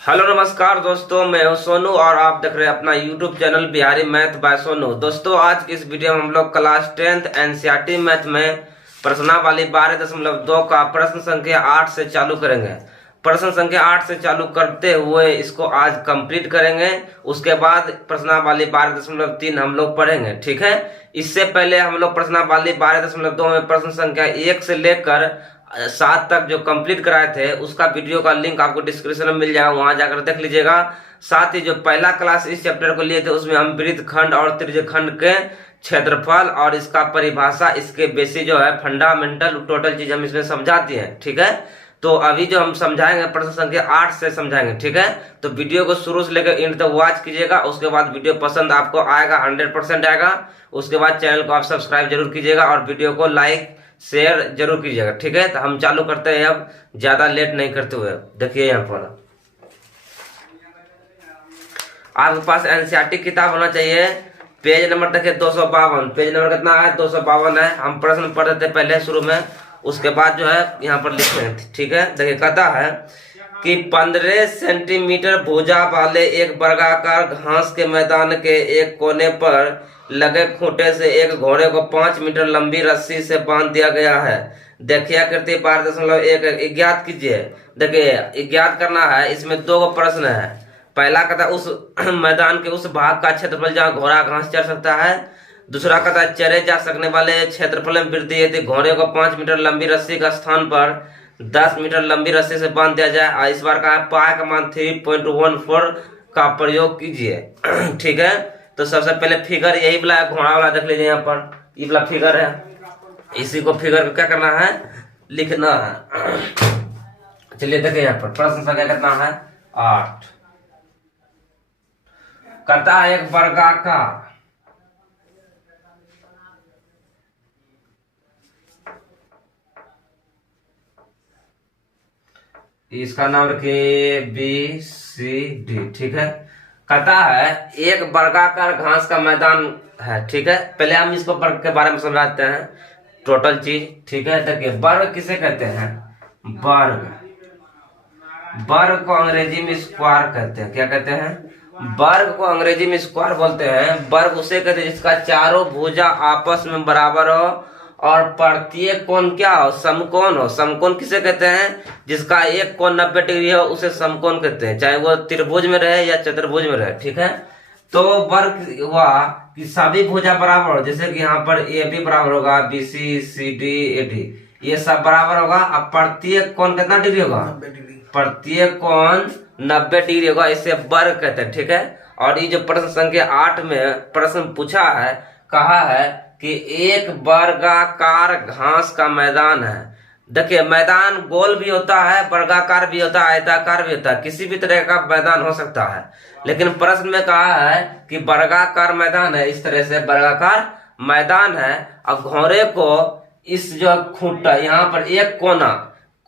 Hello नमस्कार दोस्तों, मैं हूं सोनू और आप देख रहे हैं अपना YouTube channel Bihari math bye Sonu. दोस्तों, आज की इस वीडियो में हम लोग क्लास 10th एनसीईआरटी मैथ में प्रश्नावली 12.2 का प्रश्न संख्या 8 से चालू करेंगे। प्रश्न संख्या 8 से चालू करते हुए इसको आज कंप्लीट करेंगे। उसके बाद प्रश्नावली 12.3 हम लोग पढ़ेंगे, ठीक है। इससे पहले हम लोग प्रश्नावली 12.2 में प्रश्न संख्या 1 से लेकर 7 तक जो कंप्लीट कराए थे उसका वीडियो का लिंक आपको डिस्क्रिप्शन में मिल जाएगा, वहां जाकर देख लीजिएगा। साथ ही जो पहला क्लास इस चैप्टर को लिए थे उसमें हम वृत्त खंड और त्रिज्य खंड के क्षेत्रफल और इसका परिभाषा, इसके बेसिक जो है फंडामेंटल टोटल चीज हम इसमें समझाती हैं, ठीक है। तो अभी जो हम समझाएंगे प्रश्न संख्या 8 से समझाएंगे, ठीक है। तो वीडियो को शुरू से लेकर एंड तक वॉच कीजिएगा। उसके बाद वीडियो पसंद आपको आएगा, 100% आएगा। उसके बाद चैनल को आप सब्सक्राइब जरूर कीजिएगा और वीडियो को लाइक शेयर जरूर कीजिएगा, ठीक है। तो हम चालू करते हैं अब, ज्यादा लेट नहीं करते हुए। देखिए यहाँ पर आपके पास एनसीईआरटी किताब होना चाहिए। पेज नंबर देखिए 252, पेज नंबर कितना है? 252 है। हम प्रश्न पढ़ देते पहले शुरू में, उसके बाद जो है यहाँ पर लिखे हैं, ठीक है। देखिए कहता है कि 15 सेंटीमीटर भुजा वाले एक वर्गाकार घास के मैदान के एक कोने पर लगे खूंटे से एक घोड़े को 5 मीटर लंबी रस्सी से बांध दिया गया है। देखिए आकृति 12.1 ज्ञात कीजिए। देखिए ज्ञात करना है, इसमें दो प्रश्न है। पहला कहता है उस मैदान के उस भाग का क्षेत्रफल जहाँ घोड़ा घास चर सकता है। दूसरा कहता है चरे जा सकने वाले क्षेत्रफल में वृद्धि यदि घोड़े को 5 मीटर लंबी रस्सी का स्थान पर 10 मीटर लंबी रस्सी से बांध दिया जाए। और इस बार का पाई का मान 3.14 का प्रयोग कीजिए, ठीक है। तो सबसे पहले फिगर यही वाला है, घोड़ा वाला देख लीजिए यहाँ पर, ये वाला फिगर है। इसी को फिगर को क्या करना है? लिखना है। चलिए देखिए यहाँ पर प्रश्न संख्या कितना है? 8। करता है एक वर्गाकार इसका नाम रखिए BCD, ठीक है। कहता है एक वर्गाकार घास का मैदान है, ठीक है। पहले हम इसको वर्ग के बारे में समझाते हैं, टोटल चीज, ठीक है। देखिए वर्ग किसे कहते हैं? वर्ग, वर्ग को अंग्रेजी में स्क्वायर कहते हैं। क्या कहते हैं? वर्ग को अंग्रेजी में स्क्वायर बोलते हैं। वर्ग उसे कहते हैं जिसका चारों भुजा आपस में बराबर हो और प्रत्येक कोण क्या हो? समकोण हो। समकोण किसे कहते हैं? जिसका एक कोण 90 डिग्री हो उसे समकोण कहते हैं, चाहे वो त्रिभुज में रहे या चतुर्भुज में रहे, ठीक है। तो वर्ग हुआ कि सभी भुजा बराबर हो, जैसे कि यहाँ पर AB बराबर होगा BC CD AD, ये सब बराबर होगा। अब प्रत्येक कोण कितना डिग्री होगा? 90 डिग्री। प्रत्येक कोण 90 डिग्री होगा, इसे वर्ग कहते हैं, ठीक है। और ये जो प्रश्न संख्या 8 में प्रश्न पूछा है, कहा है कि एक वर्गाकार घास का मैदान है। देखिए मैदान गोल भी होता है, वर्गाकार भी होता है, आयताकार भी होता है, किसी भी तरह का मैदान हो सकता है। लेकिन प्रश्न में कहा है कि वर्गाकार मैदान है, इस तरह से वर्गाकार मैदान है। और घोड़े को इस जो खूंटा यहाँ पर एक कोना,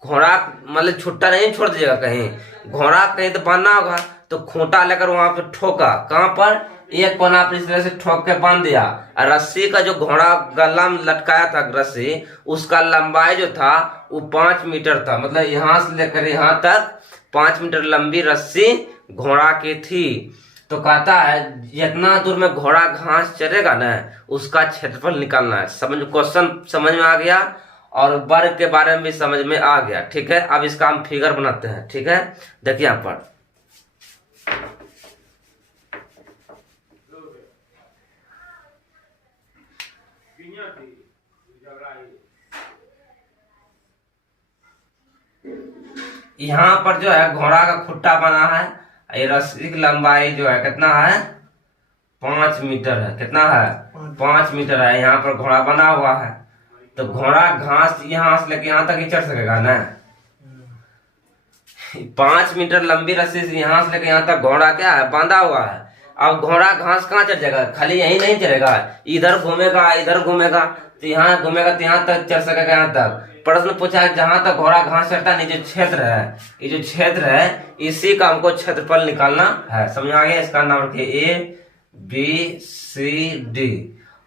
घोड़ा मतलब छुट्टा नहीं छोड़ दीजिएगा कहीं, घोड़ा कहीं तो बांधना होगा, तो खूंटा लेकर वहां पे ठोका, कहां पर? एक कोना पर इस तरह से ठोक के बांध दिया। रस्सी का जो घोड़ा गला में लटकाया था रस्सी, उसका लंबाई जो था वो 5 मीटर था। मतलब यहां से लेकर यहां तक 5 मीटर लंबी रस्सी घोड़ा की थी। तो कहता है जितना दूर में घोड़ा घास चरेगा ना उसका क्षेत्रफल निकालना है। समझ, क्वेश्चन समझ में आ गया और वर्ग के बारे में भी समझ में आ गया, ठीक है। अब इसका हम फिगर बनाते हैं, ठीक है। देखिए यहाँ पर यहाँ पर जो है घोड़ा का खुट्टा बना है। ये रस्सी की लंबाई जो है कितना है? 5 मीटर है। कितना है? 5 मीटर है। यहाँ पर घोड़ा बना हुआ है, तो घोड़ा घास यहाँ से लेके यहाँ तक ही चढ़ सकेगा ना। 5 मीटर लंबी रस्सी से यहाँ से लेके यहाँ तक घोड़ा क्या है? बांधा हुआ है। अब घोड़ा घास कहाँ चढ़ जाएगा? खाली यही नहीं चढ़ेगा, इधर घूमेगा, इधर घूमेगा, तो यहाँ घूमेगा तो यहाँ तक चढ़ सकेगा। यहाँ तक प्रश्न पूछा है जहां तक घोड़ा घास चढ़ता है, जो क्षेत्र है, ये जो क्षेत्र है इसी का हमको क्षेत्रफल निकालना है। समझ आ गया? इसका नाम रखिए ABCD।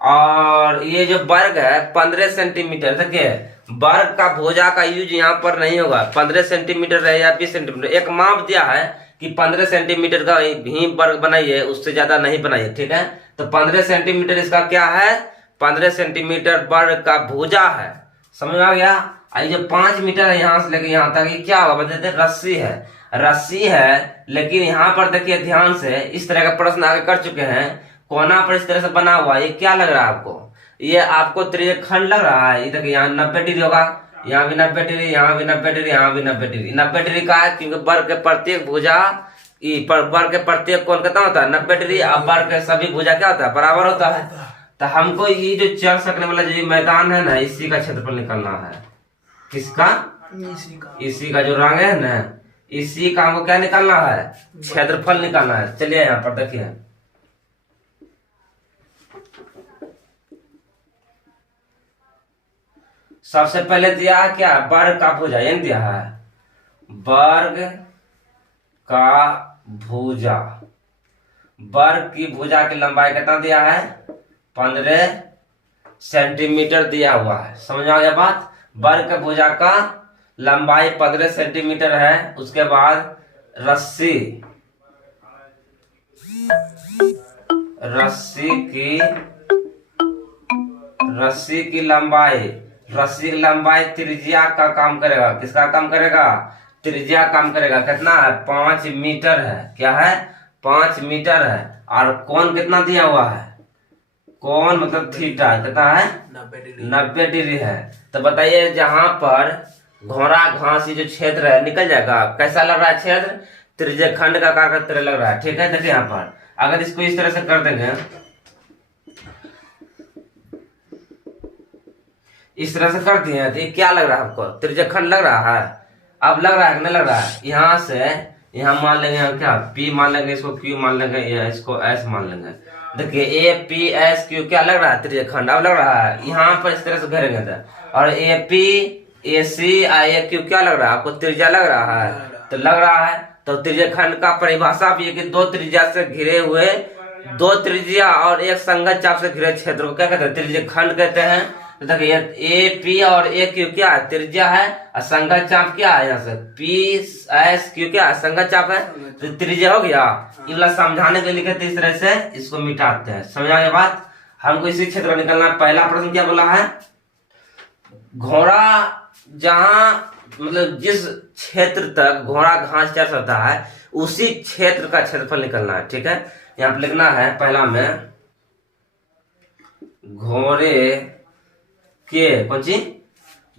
और ये जो वर्ग है 15 सेंटीमीटर, देखिए वर्ग का भुजा का यूज यहाँ पर नहीं होगा। 15 सेंटीमीटर रहे या 20 सेंटीमीटर, एक माप दिया है कि 15 सेंटीमीटर का ही वर्ग बनाइए, उससे ज्यादा नहीं बनाइए, ठीक है। तो 15 सेंटीमीटर इसका क्या है, 15 सेंटीमीटर वर्ग का भुजा है, समझ में आ गया। ये जो 5 मीटर है यहाँ से लेकर यहाँ तक, ये क्या होगा बताते, रस्सी है, रस्सी है। लेकिन यहाँ पर देखिए ध्यान से, इस तरह का प्रश्न आगे कर चुके हैं, कोना पर इस तरह से बना हुआ, ये क्या लग रहा है आपको, ये आपको त्रिज्यखंड लग रहा है। ये देखिए यहाँ 90 डिग्री होगा, यहाँ भी 90 डिग्री, यहाँ भी 90 डिग्री, यहाँ भी 90 डिग्री। 90 डिग्री का है क्योंकि वर्ग के प्रत्येक भुजा, वर्ग के प्रत्येक कोण कितना होता है 90 डिग्री। अब वर्ग के सभी भुजा क्या होता है, बराबर होता है। तो हमको ये जो चल सकने वाला जो मैदान है ना, इसी का क्षेत्रफल निकालना है। किसका, इसी का जो रंग है ना, इसी का हमको क्या निकालना है, क्षेत्रफल निकालना है। चलिए यहाँ पर देखिए, सबसे पहले दिया है क्या, वर्ग का भुजा, ये दिया है वर्ग का भुजा। वर्ग की भुजा की लंबाई कितना दिया है, 15 सेंटीमीटर दिया हुआ है, समझ आ गया बात। वर्ग का भुजा का लंबाई 15 सेंटीमीटर है। उसके बाद रस्सी, रस्सी की लंबाई, रस्सी की लंबाई त्रिज्या का काम करेगा, किसका काम करेगा, त्रिज्या काम करेगा। कितना है, 5 मीटर है, क्या है, 5 मीटर है। और कोण कितना दिया हुआ है, कोण मतलब थीटा कितना है, 90 डिग्री है। तो बताइए जहां पर घोड़ा घास ये जो क्षेत्र है निकल जाएगा, कैसा लग रहा है क्षेत्र, त्रिज्यखंड का आकार की तरह लग रहा है, ठीक है। देखिए यहाँ पर अगर इसको इस तरह से कर देंगे, इस तरह से कर दिए तो ये क्या लग रहा है आपको, त्रिज्यखंड लग रहा है। अब लग रहा है कि नहीं लग रहा है, यहाँ से यहाँ मान लेंगे, हम क्या P मान लेंगे, इसको Q मान लेंगे, या इसको S मान लेंगे। देखिए APSQ क्या लग रहा है, त्रिज्यखंड। अब लग रहा है यहाँ पर इस तरह से घेरेंगे तो, और APACIAQ क्या लग रहा है आपको, त्रिज्या लग रहा है। तो लग रहा है तो त्रिज्यखंड का परिभाषा भी है कि दो त्रिज्या से घिरे हुए, दो त्रिज्या और एक संगत चाप से घिरे क्षेत्र को क्या कहते हैं, त्रिज्यखंड कहते हैं। तो देखिए AP और AQ क्या है, त्रिज्या है, और संगत चाप क्या है, यहाँ से PSQ क्या है, संगत चाप है, तो त्रिज्या हो गया। ये वाला समझाने के लिए कहते इस तरह से इसको मिटाते हैं, समझा गया बात। हमको इसी क्षेत्र में निकलना। पहला प्रश्न क्या बोला है, घोड़ा जहां मतलब जिस क्षेत्र तक घोड़ा घास चर सकता है उसी क्षेत्र का क्षेत्रफल निकलना है, ठीक है। यहाँ पर लिखना है पहला में, घोड़े के, कौन सी,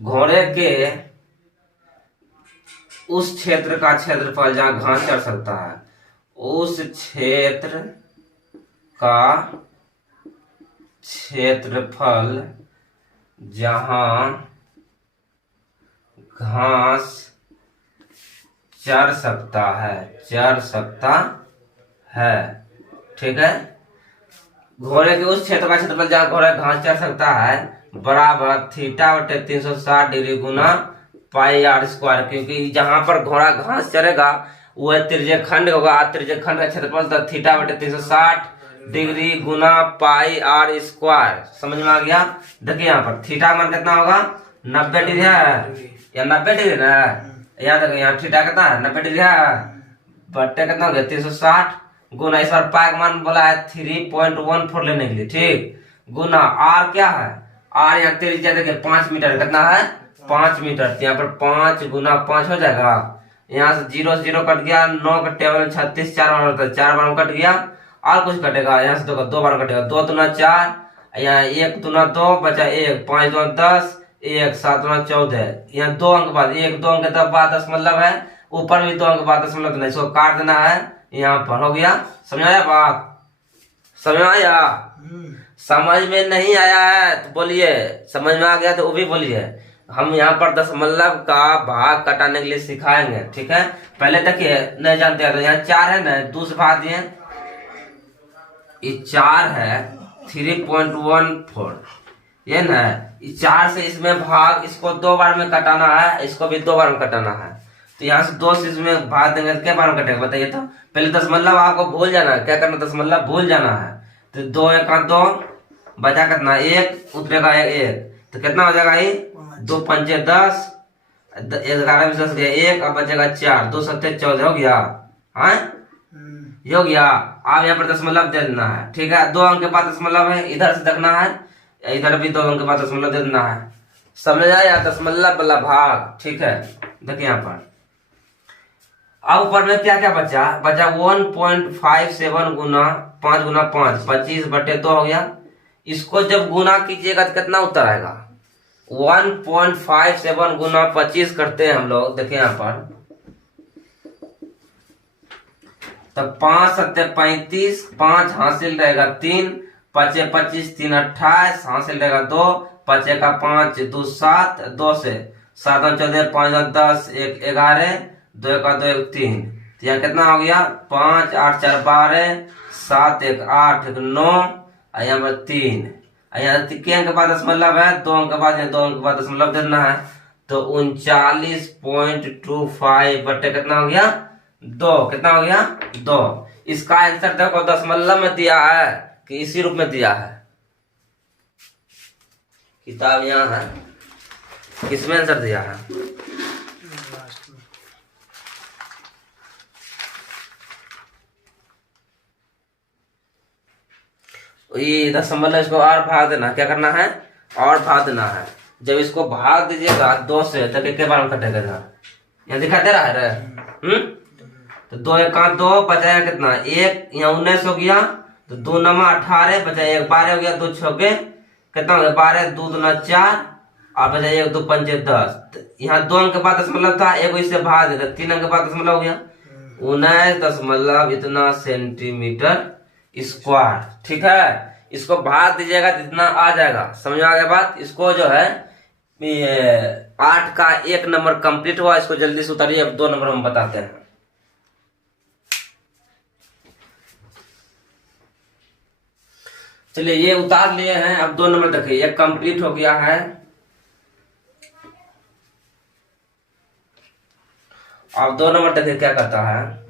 घोड़े के उस क्षेत्र का क्षेत्रफल जहां घास चर सकता है, उस क्षेत्र का क्षेत्रफल जहां घास चर सकता है, ठीक है। घोड़े के उस क्षेत्र का क्षेत्रफल जहां घोड़ा घास चर सकता है बराबर थीटा बटे 360 डिग्री गुना पाई आर स्क्वायर, क्योंकि जहां पर घोड़ा घास चरेगा वह त्रिज्यखंड होगा। त्रिज्यखंड का क्षेत्रफल तो थीटा बटे 360 डिग्री गुना पाई आर स्क्वायर, समझ में आ गया। देखिए यहाँ पर थीटा मान कितना होगा, 90 डिग्री है, या 90 डिग्री ना, यहाँ देखो यहाँ थीटा कितना है, 90 डिग्री है, बट्टे कितना हो गया 360 गुना, इस बार पाई का मान बोला है 3.14 लेने के लिए, ठीक, गुना आर क्या है, आर यहाँ त्रिज्या देखिए 5 मीटर, कितना है 5 मीटर। यहाँ पर 5 गुना 5 हो जाएगा, यहाँ से 0 से 0 कट गया, 9 का टेबल 36, 4 बार होता है, 4 बार में कट गया, और कुछ कटेगा, यहाँ से 2 बार कटेगा, 2 दूना 4, यहाँ 1 दूना 2 बचा 1, 5 दूना 10, 1 7 दूना 14, यहाँ 2 अंक बाद 1 2 अंक तब बाद दशमलव है, ऊपर भी 2 अंक बाद दशमलव नहीं, इसको काट देना है, यहाँ पर हो गया। समझ आया बात, समझ में आया, समझ में नहीं आया है तो बोलिए, समझ में आ गया तो वो भी बोलिए। हम यहाँ पर दशमलव का भाग कटाने के लिए सिखाएंगे, ठीक है। पहले देखिए नहीं जानते तो यहाँ 4 है ना, 2 से भाग दिए, ये 4 है 3.14, ये ना 4 से इसमें भाग, इसको 2 बार में कटाना है, इसको भी 2 बार में कटाना है। तो यहाँ से 2 से इसमें भाग देंगे तो क्या बार में कटेगा बताइए। तो पहले दशमलव आपको भूल जाना है, क्या करना, दशमलव भूल जाना है। तो 2 1 2 बचा कितना 1, उतरेगा 1, तो कितना हो जाएगा ये 2 5 10, 11 में 10 गया 1, अब बचेगा 4, 2 7 14 हो गया, हाँ ये हो गया। अब यहाँ पर दशमलव दे देना है, ठीक है। 2 अंक के बाद दशमलव है, इधर से देखना है, इधर भी 2 अंक के बाद दशमलव दे देना है। समझ आया? दशमलव वाला भाग, ठीक है। देखिए यहाँ पर अब ऊपर में क्या क्या बचा? बचा 1.57 गुना 5 गुना 5, 25/2 हो गया। इसको जब गुना कीजिएगा तो कितना उत्तर आएगा? 1.57 गुना 25 करते हैं हम लोग, देखिए यहाँ पर, तब 5 7 35, 5 हासिल रहेगा 3, 5 25, 3 28, हासिल रहेगा 2, 5 का 5, 2 7, 2 से 7 14, 5 10, 1 11, 2 का 2 1 3, तो यहाँ कितना हो गया? 5 8 4 12, 7 1 8 1 9, यहाँ पर 3, यहाँ के अंक के बाद दशमलव है, 2 अंक के बाद 2 अंक के बाद दशमलव देना है, तो 39.25 बटे कितना हो गया? 2। कितना हो गया? 2। इसका आंसर देखो दशमलव में दिया है कि इसी रूप में दिया है? किताब यहाँ है, किसमें आंसर दिया है? ये दशमलव, इसको और भाग देना, क्या करना है? और भाग देना है। जब इसको भाग दीजिएगा 2 से तो कितने बार में कटेगा? यहाँ दिखा दे रहा है रे? तो 2 1 2 बचाया कितना? 1, यहाँ 19 हो गया, तो 2 9 18, बचा 1 12 हो गया, 2 6 कितना हो गया? 12, 2 2 4, और बचा 1 2 5 10। यहाँ 2 अंक के बाद दशमलव था, एक इससे भाग देगा, 3 अंक के बाद दशमलव हो गया, 19 दशमलव इतना सेंटीमीटर स्क्वायर, ठीक है। इसको भाग दीजिएगा जितना आ जाएगा, समझ में आ गया बात? इसको जो है 8 का 1 नंबर कंप्लीट हुआ, इसको जल्दी से उतारिए। अब 2 नंबर हम बताते हैं। चलिए ये उतार लिए हैं, अब 2 नंबर देखिए, ये कंप्लीट हो गया है। अब 2 नंबर देखिए क्या करता है।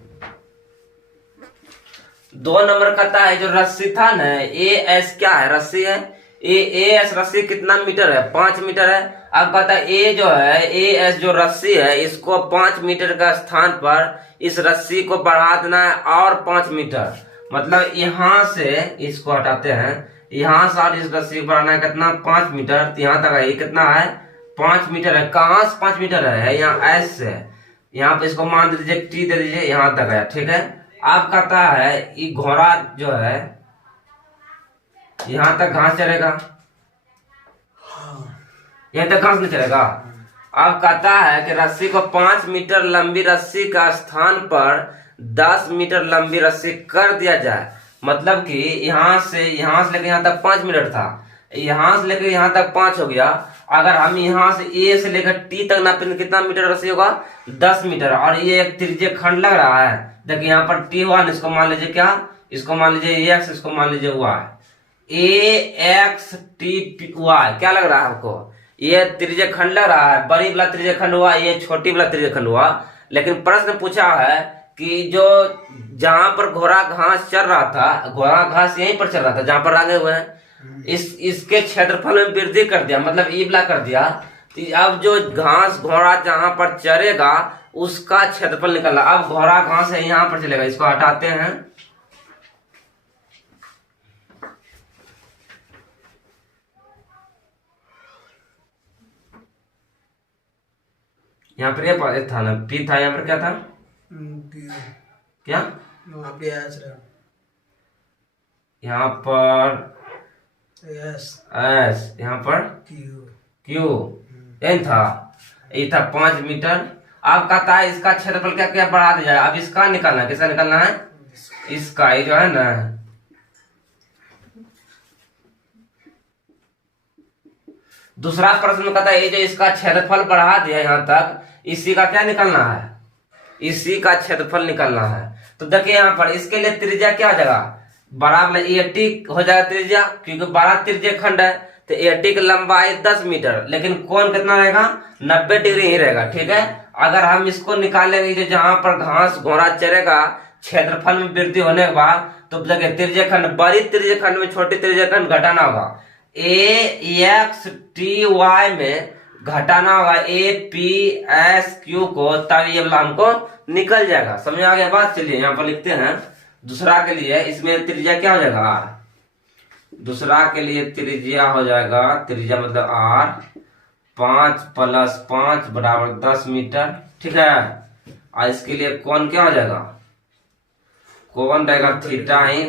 2 नंबर कहता है जो रस्सी था ना, AS क्या है? रस्सी है। AS रस्सी कितना मीटर है? 5 मीटर है। अब कहता है A जो है, AS जो रस्सी है, इसको 5 मीटर का स्थान पर इस रस्सी को बढ़ा देना है और 5 मीटर, मतलब यहाँ से इसको हटाते हैं, यहाँ से और इस रस्सी को बढ़ाना है कितना? 5 मीटर। तो यहाँ तक है, ये कितना है? 5 मीटर है। कहाँ से 5 मीटर है? यहाँ S से, यहाँ पे इसको मान दीजिए T दे दीजिए, यहाँ तक है, ठीक है। अब कहता है ये घोड़ा जो है यहाँ तक घास चलेगा, यहाँ तक घास नहीं चलेगा। अब कहता है कि रस्सी को 5 मीटर लंबी रस्सी का स्थान पर 10 मीटर लंबी रस्सी कर दिया जाए, मतलब कि यहाँ से लेकर यहाँ तक 5 मीटर था, यहाँ से लेकर यहाँ तक 5 हो गया। अगर हम यहाँ से A से लेकर T तक नापेंगे कितना मीटर रस्सी होगा? 10 मीटर। और ये एक त्रिज्य खंड लग रहा है, देखिए यहाँ पर T1, इसको मान लीजिए क्या? इसको मान लीजिए X, इसको मान लीजिए Y। AXTY क्या लग रहा है आपको? ये त्रिज्य खंड लग रहा है, बड़ी वाला त्रिज्य खंड हुआ, ये छोटी वाला त्रिज्य खंड हुआ। लेकिन प्रश्न पूछा है कि जो जहां पर घोड़ा घास चल रहा था, घोड़ा घास यहीं पर चल रहा था जहां पर आगे हुए हैं, इसके क्षेत्रफल में वृद्धि कर दिया, मतलब ईबला कर दिया। तो अब जो घास घोड़ा जहां पर चरेगा उसका क्षेत्रफल निकला। अब घोड़ा घास है यहाँ पर चलेगा, इसको हटाते हैं, यहाँ पर ये था ना, P था, यहाँ पर क्या था? क्या यहाँ पर S, यहाँ पर Q, N था, ये था 5 मीटर। अब कहता है इसका क्षेत्रफल क्या क्या बढ़ा दिया जाए। अब इसका निकालना है, किसका निकालना है? इसका, ये जो है ना, दूसरा प्रश्न कहता है ये जो इसका क्षेत्रफल बढ़ा दिया यहाँ तक, इसी का क्या निकालना है? इसी का क्षेत्रफल निकालना है। तो देखिए यहाँ पर इसके लिए त्रिज्या क्या हो जाएगा? बड़ा वाला AT हो जाएगा त्रिज्या, क्योंकि बड़ा त्रिज्य खंड है। तो AT की लंबाई 10 मीटर, लेकिन कोण कितना रहेगा? 90 डिग्री ही रहेगा, ठीक है। अगर हम इसको निकालेंगे जो जहां पर घास घोड़ा चरेगा, क्षेत्रफल में वृद्धि होने के बाद, तो देखिए त्रिज्य खंड, बड़ी त्रिज्य खंड में छोटी त्रिज्य खंड घटाना होगा। AXTY में घटाना होगा ए पी एस क्यू को, तब ये वाला हमको निकल जाएगा। समझ आ गया बात। चलिए यहाँ पर लिखते हैं दूसरा के लिए, इसमें त्रिज्या क्या हो जाएगा आर। दूसरा के लिए त्रिज्या हो जाएगा, त्रिज्या मतलब आर, 5 + 5 = 10 मीटर, ठीक है। और इसके लिए कोण क्या हो जाएगा, कोण रहेगा थीटा ही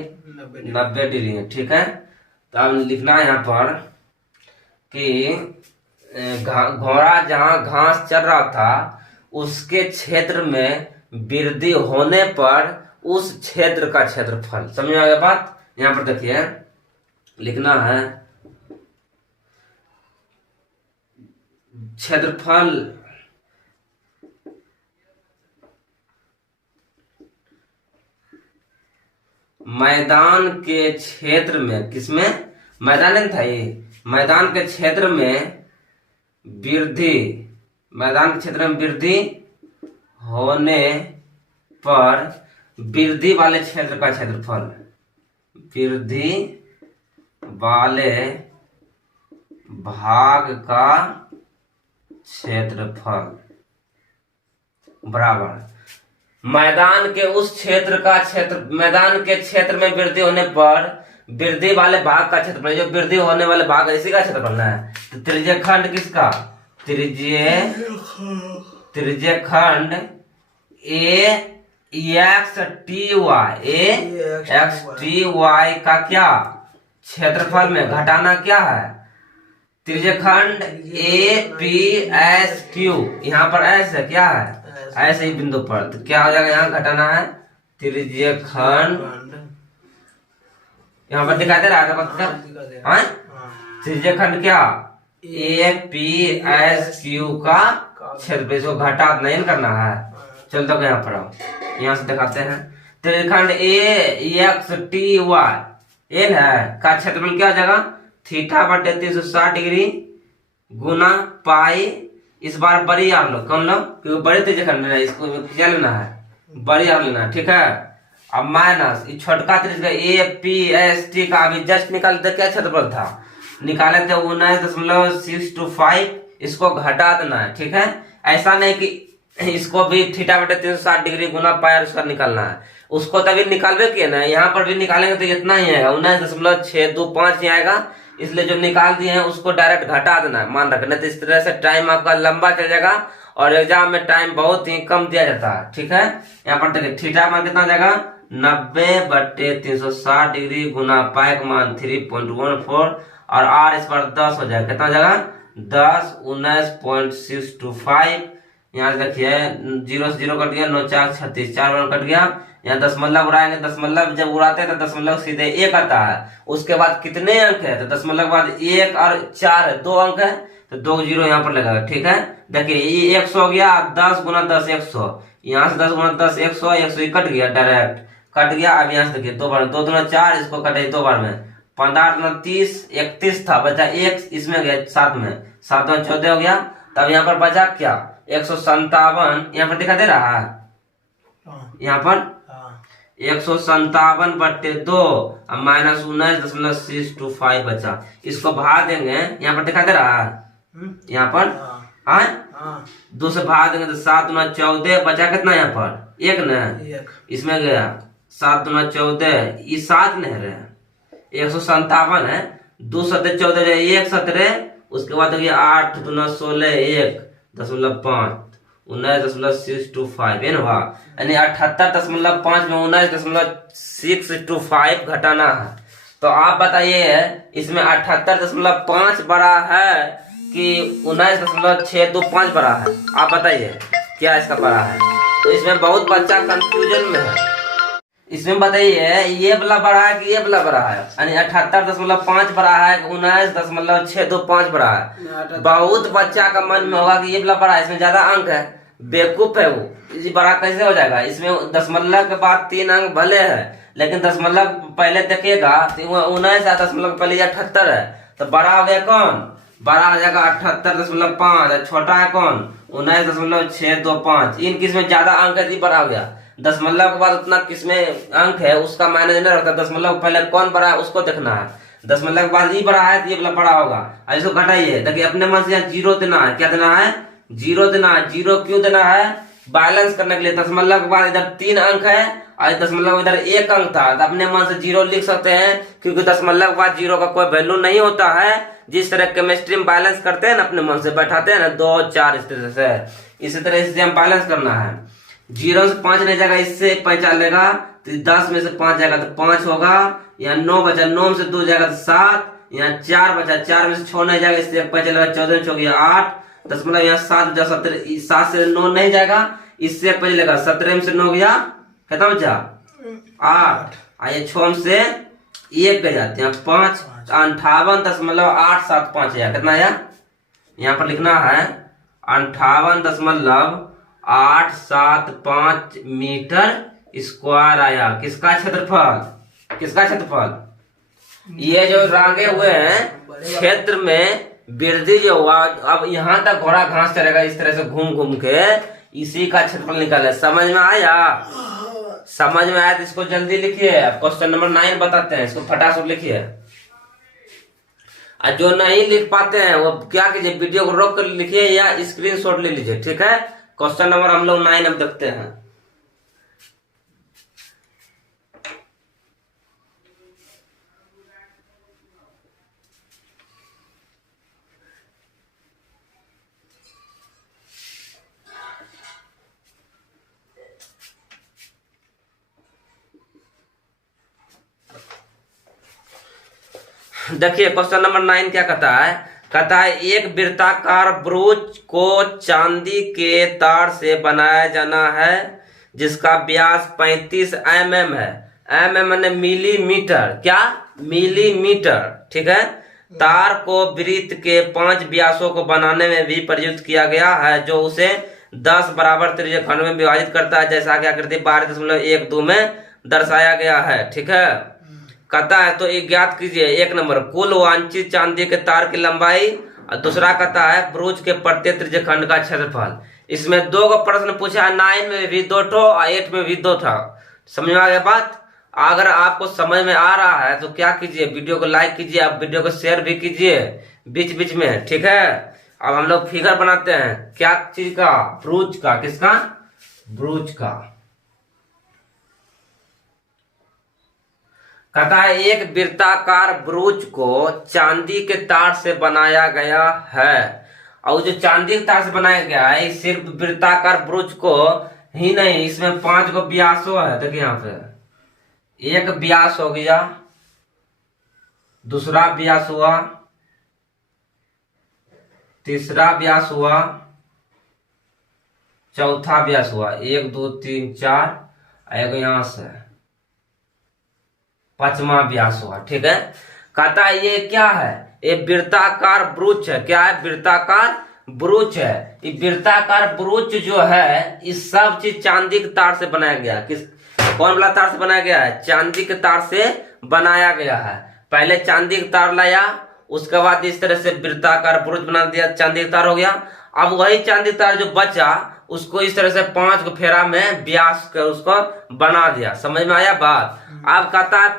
90 डिग्री, ठीक है। तो अब लिखना है यहाँ पर कि घोड़ा जहां घास चल रहा था उसके क्षेत्र में वृद्धि होने पर उस क्षेत्र का क्षेत्रफल। समझ आ गया बात। यहाँ पर देखिए लिखना है क्षेत्रफल मैदान के क्षेत्र में, किसमें, मैदान नहीं था ये, मैदान के क्षेत्र में वृद्धि, मैदान के क्षेत्र में वृद्धि होने पर वृद्धि वाले क्षेत्र का क्षेत्रफल, वृद्धि वाले भाग का क्षेत्रफल बराबर मैदान के उस क्षेत्र का क्षेत्र, मैदान के क्षेत्र में वृद्धि होने पर वृद्धि वाले भाग का क्षेत्रफल, जो वृद्धि होने वाले भाग है इसी का क्षेत्रफल है। तो त्रिज्य खंड किसका, त्रिज्य खंड ए एक्स टी वाई का क्या क्षेत्रफल में घटाना क्या है, त्रिज्य खंड ए पी एस क्यू, यहाँ पर एस है, क्या है, ऐसे ही बिंदु पर, तो क्या हो जाएगा, यहाँ घटाना है त्रिज्य खंड, यहाँ पर दिखाई दे रहा है त्रिज्य खंड क्या ए पी एस क्यू का क्षेत्रफल, इसको घटा नहीं करना है। चल तो यहाँ पर यहाँ से दिखाते हैं त्रिज्य खंड ए एक्स टी वाई एन है का क्षेत्रफल क्या हो जाएगा, θ/360 गुना पाई, इस बार बड़ी आर लो, कौन लो, क्योंकि बड़े त्रिज्य खंड है, इसको क्या लेना है, बड़ी आर लेना है, ठीक है। अब माइनस छोटका त्रिज्या ए पी एस टी का अभी जस्ट निकालते क्या क्षेत्रफल था, निकाले थे 19.625, इसको घटा देना है, ठीक है। ऐसा नहीं कि इसको भी θ/360 गुना पाई उसका निकालना है, उसको तभी निकालवे किए ना, यहाँ पर भी निकालेंगे तो इतना ही आएगा 19.625 ही आएगा, इसलिए जो निकाल दिए हैं उसको डायरेक्ट घटा देना है, मान रखना। तो इस तरह से टाइम आपका लंबा चल जाएगा और एग्जाम में टाइम बहुत ही कम दिया जाता है, ठीक है। यहाँ पर देखिए थीटा मान कितना जाएगा 90/360 गुना पाई का मान 3.14 और आर इस पर 10 हो जाएगा, कितना जाएगा 10 19.625। यहाँ से देखिए 0 से 0 कट गया, 9 4 36, 4 कट गया, यहाँ दशमलव उड़ाएंगे, दशमलव जब उड़ाते हैं तो दशमलव सीधे 1 आता है, उसके बाद कितने अंक है, तो दशमलव के बाद 1 और 4 है, 2 अंक है, तो 2 0 यहाँ पर लगेगा, ठीक है। देखिए ये 100 हो गया, 10 गुना 10 100, यहाँ से 10 गुना 10 100, 100 कट गया, डायरेक्ट कट गया। अब यहाँ से देखिए 2 बार, 2 दूना 4, इसको कटे 2 बार में, 15 दूना 30, 31 था, बचा 1 इसमें गया 7 में, 7 दूना 14 हो गया। तब यहाँ पर बचा क्या 157, यहाँ पर दिखा दे रहा है, यहाँ पर 157/2 माइनस 19.625 बचा, इसको भाग देंगे, यहाँ पर दिखा दे रहा है, यहाँ पर 2 से भाग देंगे तो 7 दूना 14, बचा कितना यहाँ पर 1 न, इसमें गया 7 दूना 14, ये 7 नहीं रहे, 157 है, 2 7 14 1 17, उसके बाद देखिए 8 दूना 16 1.5 19.625 है ना, यानी 78.5 में 19.625 घटाना है। तो आप बताइए इसमें 78.5 बड़ा है कि 19.625 बड़ा है, आप बताइए क्या इसका बड़ा है। तो इसमें बहुत बच्चा कंफ्यूजन में है, इसमें बताइए ये वाला बड़ा है कि ये वाला बड़ा है, यानी 78.5 बड़ा है कि 19.625 बड़ा है। बहुत बच्चा का मन में होगा कि ये वाला बड़ा है, इसमें ज्यादा अंक है, बेवकूफ है वो, ये बड़ा कैसे हो जाएगा, इसमें दशमलव के बाद 3 अंक भले है, लेकिन दशमलव पहले देखिएगा 19 है, दशमलव पहले 78 है, तो बड़ा हो गया कौन, बड़ा हो जाएगा 78.5, छोटा है कौन 19.625, इन किसमें ज्यादा अंक है, बड़ा हो गया। दशमलव के बाद उतना किसमें अंक है उसका मायने नहीं रखता, दशमलव पहले कौन बड़ा है उसको देखना है, दशमलव के बाद ई बड़ा है तो ये वाला बड़ा होगा। ऐसे घटाइए, देखिए अपने मन से यहाँ जीरो देना है। क्या देना है? जीरो देना है। जीरो क्यों देना है? बैलेंस करने के लिए। दशमलव के बाद इधर 3 अंक है और दशमलव इधर 1 अंक था, तो अपने मन से जीरो लिख सकते हैं, क्योंकि दशमलव के बाद जीरो का कोई वैल्यू नहीं होता है। जिस तरह केमिस्ट्री में बैलेंस करते हैं ना, अपने मन से बैठाते हैं ना 2 4 इस तरह से, इसी तरह से हम बैलेंस करना है। 0 से 5 नहीं जाएगा, इससे 5 चलेगा तो 10 में से 5 जाएगा तो 5 होगा। यहाँ 9 बचा, 9 में से 2 जाएगा तो 7। यहाँ 4 बचा, 4 में से 6 नहीं जाएगा, इससे 5 चलेगा, 14 में 6 गया 8। दशमलव यहाँ 7 बचा, 17, 7 से 9 नहीं जाएगा, इससे 5 चलेगा, 17 में से 9 गया, कितना बचा? 8। आइए 6 में से 1 गया जाते हैं 5, 58.875 आया। कितना आया? यहाँ पर लिखना है 58.875 मीटर स्क्वायर आया। किसका क्षेत्रफल? किसका क्षेत्रफल? ये जो रांगे हुए हैं क्षेत्र में वृद्धि जो हुआ, अब यहाँ तक घोड़ा घास चलेगा इस तरह से घूम घूम के, इसी का क्षेत्रफल निकाले। समझ में आया? समझ में आया तो इसको जल्दी लिखिए। क्वेश्चन नंबर 9 बताते हैं, इसको फटाफट लिखिए। और जो नहीं लिख पाते हैं वो क्या कीजिए, वीडियो को रोक कर लिखिए या स्क्रीनशॉट ले लीजिए, ठीक है। क्वेश्चन नंबर हम लोग 9 अब देखते हैं। देखिए क्वेश्चन नंबर 9 क्या कहता है? कहता है एक वृत्ताकार ब्रोच को चांदी के तार से बनाया जाना है जिसका व्यास 35 mm है। mm माने मिलीमीटर, क्या? मिलीमीटर, ठीक है। तार को वृत्त के 5 व्यासों को बनाने में भी प्रयुक्त किया गया है, जो उसे 10 बराबर त्रिज्यखंड में विभाजित करता है, जैसा कि आकृति 12.12 में दर्शाया गया है, ठीक है। कहता है तो एक ज्ञात कीजिए, 1 नंबर कुल वांछित चांदी के तार की लंबाई, और दूसरा कहता है ब्रोच के प्रत्येक त्रिज्यखंड का क्षेत्रफल। इसमें 2 का प्रश्न पूछा है, 9 में भी 2 ठो और 8 में भी 2 था। समझ में आ गया बात? अगर आपको समझ में आ रहा है तो क्या कीजिए, वीडियो को लाइक कीजिए, आप वीडियो को शेयर भी कीजिए बीच बीच में, ठीक है। अब हम लोग फिगर बनाते हैं, क्या चीज का? ब्रोच का। किसका? ब्रोच का। कहता है एक वृत्ताकार ब्रोच को चांदी के तार से बनाया गया है, और जो चांदी के तार से बनाया गया है सिर्फ वृत्ताकार ब्रोच को ही नहीं, इसमें 5 को व्यासो है। देखिए यहाँ पे एक व्यास हो गया, दूसरा व्यास हुआ, तीसरा व्यास हुआ, चौथा व्यास हुआ, 1 2 3 4, एक यहां से 5वां व्यास हुआ, ठीक है। कहता है ये क्या है? ये वृत्ताकार ब्रोच है। क्या है? वृत्ताकार ब्रोच है। ये वृत्ताकार ब्रोच जो है इस सब चीज चांदी के तार से बनाया गया। किस कौन वाला तार से बनाया गया है? चांदी के तार से बनाया गया है। पहले चांदी का तार लाया, उसके बाद इस तरह से वृत्ताकार ब्रोच बना दिया, चांदी का तार हो गया। अब वही चांदी का तार जो बचा उसको इस तरह से 5 को फेरा में व्यास कर उसको बना दिया। समझ में आया बात? अब कहता है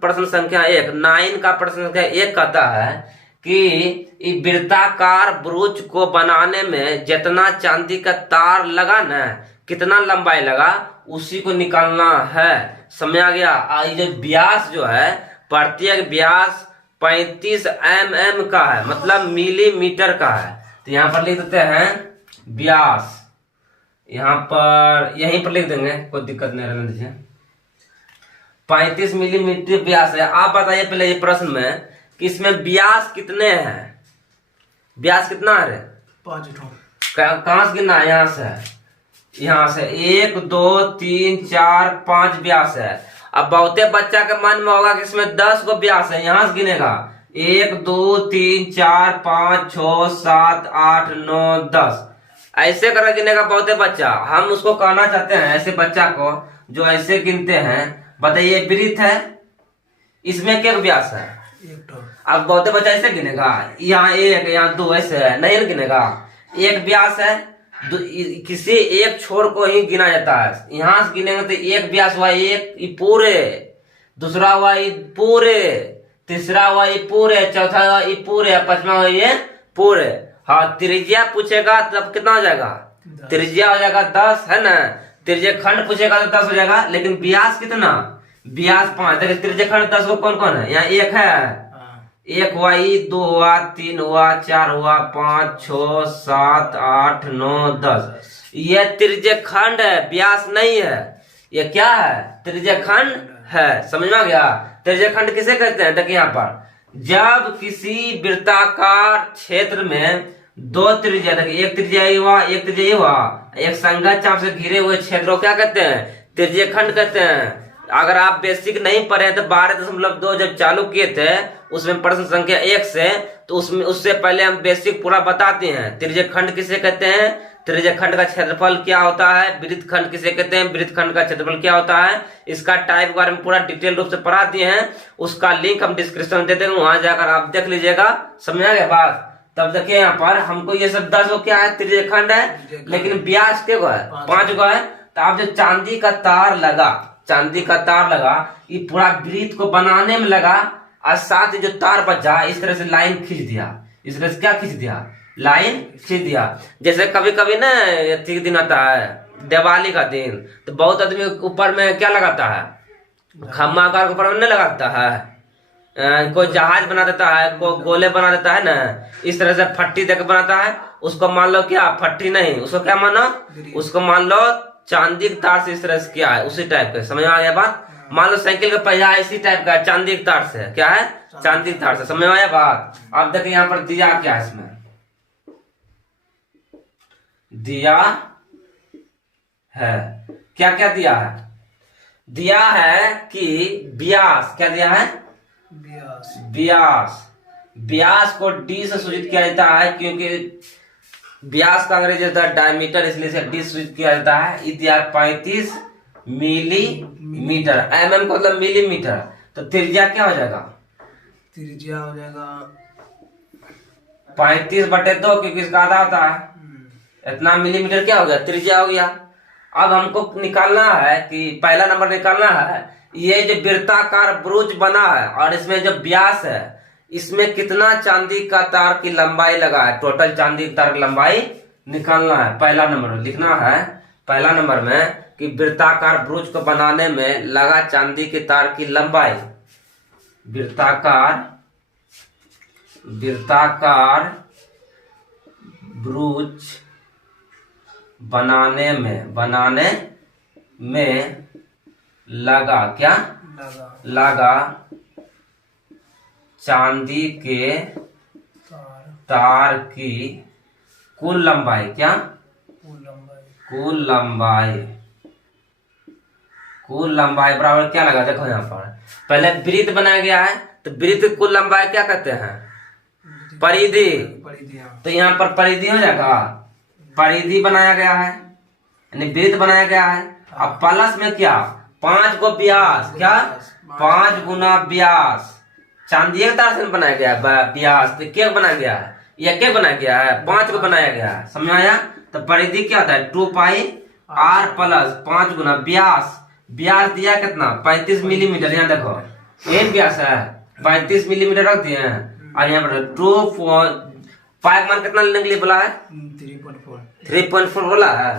प्रश्न संख्या 1, 9 का प्रश्न संख्या 1 कहता है कि वृत्ताकार ब्रोच को बनाने में जितना चांदी का तार लगा ना, कितना लंबाई लगा, उसी को निकालना है। समझ आ गया? ये जो व्यास जो है, प्रत्येक व्यास 35 mm का है, मतलब मिलीमीटर का है। तो यहाँ पर लिख देते हैं व्यास, यहाँ पर यहीं पर लिख देंगे, कोई दिक्कत नहीं रहने दीजिए। 35 मिलीमीटर व्यास है। आप बताइए पहले ये प्रश्न में कि इसमें व्यास कितने हैं? व्यास कितना है? 5 ठो। कहां से गिनना है? यहाँ से 1 2 3 4 5 व्यास है। अब बहुते बच्चा के मन में होगा कि इसमें 10 को व्यास है, यहां से गिनेगा 1 2 3 4 5 6 7 8 9 10, ऐसे कर गिनेगा बहुते बच्चा। हम उसको कहना चाहते हैं ऐसे बच्चा को जो ऐसे गिनते हैं, बताइए वृत्त है, इसमें क्या व्यास है? 1 ठो। अब बहुते बच्चा ऐसे गिनेगा, यहाँ 1 यहाँ 2 ऐसे है, नहीं गिनेगा। एक व्यास है, किसी एक छोर को ही गिना जाता है। यहां से गिनेंगे तो एक व्यास हुआ, एक पूरे, दूसरा हुआ पूरे, तीसरा हुआ ये पूरे, चौथा हुआ ये पूरे, पांचवा हुआ ये पूरे। हाँ, त्रिज्या पूछेगा तब कितना हो जाएगा? त्रिज्या हो जाएगा 10, है ना। त्रिज्या खंड पूछेगा तो 10 हो जाएगा, लेकिन व्यास कितना? व्यास 5। देखिए त्रिज्या खंड 10 को कौन कौन है? यहाँ एक है, एक हुआ, ये 2 हुआ, 3 हुआ, 4 हुआ, 5, 6, 7, 8, 9, 10। ये त्रिज्या खंड है, व्यास नहीं है। ये क्या है? त्रिज्या खंड है। समझ में आ गया? त्रिज्या खंड किसे कहते हैं? देखिए यहाँ पर, जब किसी वृत्ताकार क्षेत्र में दो त्रिज्या, देखिए एक त्रिज्या ये हुआ, एक त्रिज्या ये हुआ, एक संगत चाप से घिरे हुए क्षेत्र को क्या कहते हैं? त्रिज्या खंड कहते हैं। अगर आप बेसिक नहीं पढ़े तो 12.2 जब चालू किए थे उसमें प्रश्न संख्या 1 से, तो उसमें उससे पहले हम बेसिक पूरा बताते हैं। त्रिज्या खंड किसे कहते हैं? त्रिज्या खंड का क्षेत्रफल क्या होता है? वृत्त खंड किसे कहते हैं? वृत्त खंड का क्षेत्रफल क्या होता है? इसका टाइप के बारे में पूरा डिटेल रूप से पढ़ा दिए हैं। उसका लिंक हम डिस्क्रिप्शन में दे देंगे, वहां जाकर आप देख लीजिएगा। समझ आ गया बात? तब देखिए यहाँ पर हमको ये सब 10 को क्या है? त्रिज्या खंड है, लेकिन व्यास के है 5 को है। तो आप जो चांदी का तार लगा, चांदी का तार लगा, ये पूरा वृत्त को बनाने में लगा, और साथ ही जो तार बचा इस तरह से लाइन खींच दिया। इस तरह से क्या खींच दिया? लाइन खींच दिया। जैसे कभी कभी ना ठीक दिन आता है दिवाली का दिन, तो बहुत आदमी ऊपर में क्या लगाता है? खम्मा आकार के ऊपर में नहीं लगाता है। कोई जहाज बना देता है, कोई गोले बना देता है ना, इस तरह से फट्टी देकर बनाता है। उसको मान लो क्या? फट्टी नहीं, उसको क्या मानो? उसको मान लो चांदी के तार से इस तरह से क्या है, उसी टाइप का। समझ में आ गया बात? मान लो साइकिल का पहिया इसी टाइप का है, चांदी के तार से। क्या है? चांदी के तार से। समझ में आया बात? अब देखिए यहाँ पर दिया क्या है, इसमें दिया है। क्या क्या दिया है? दिया है कि व्यास, क्या दिया है? व्यास। व्यास को डी से सूचित किया जाता है, क्योंकि व्यास का अंग्रेजी होता है डायमीटर, इसलिए इसे डी सूचित किया जाता है। इतिहास 35 मिलीमीटर, mm का मतलब मिलीमीटर। तो त्रिज्या क्या हो जाएगा? त्रिज्या हो जाएगा 35/2, क्योंकि इसका आधा होता है। इतना मिलीमीटर क्या हो गया? त्रिज्या हो गया। अब हमको निकालना है कि पहला नंबर निकालना है, ये जो वृत्ताकार ब्रूच बना है और इसमें जो व्यास है, इसमें कितना चांदी का तार की लंबाई लगा है। टोटल चांदी की तार की लंबाई निकालना है। पहला नंबर में लिखना है, पहला नंबर में, कि वृत्ताकार ब्रूच को बनाने में लगा चांदी की तार की लंबाई। वृत्ताकार ब्रूच बनाने में लगा क्या? लगा चांदी के तार की कुल लंबाई। क्या? कुल लंबाई बराबर क्या लगा? देखो यहाँ पर पहले वृत्त बनाया गया है, तो वृत्त की कुल लंबाई क्या कहते हैं? परिधि। तो यहाँ पर परिधि हो जाएगा, परिधि बनाया गया है, यानी वृत्त बनाया गया है। अब प्लस में क्या? 5 को व्यास। क्या? 5 गुना व्यास। चांदी के तार से बनाया गया है व्यास, तो क्या बनाया गया है? ये क्या बनाया गया है? 5 को बनाया गया है। समझ आया? तो परिधि क्या होता है? 2πr प्लस 5 गुना व्यास। व्यास दिया कितना? 35 मिलीमीटर। यहाँ देखो ये व्यास है, 35 मिलीमीटर रख दिए हैं। और यहाँ पर 2 पाइप मान कितना लेने के लिए बोला है? 3.4 बोला है।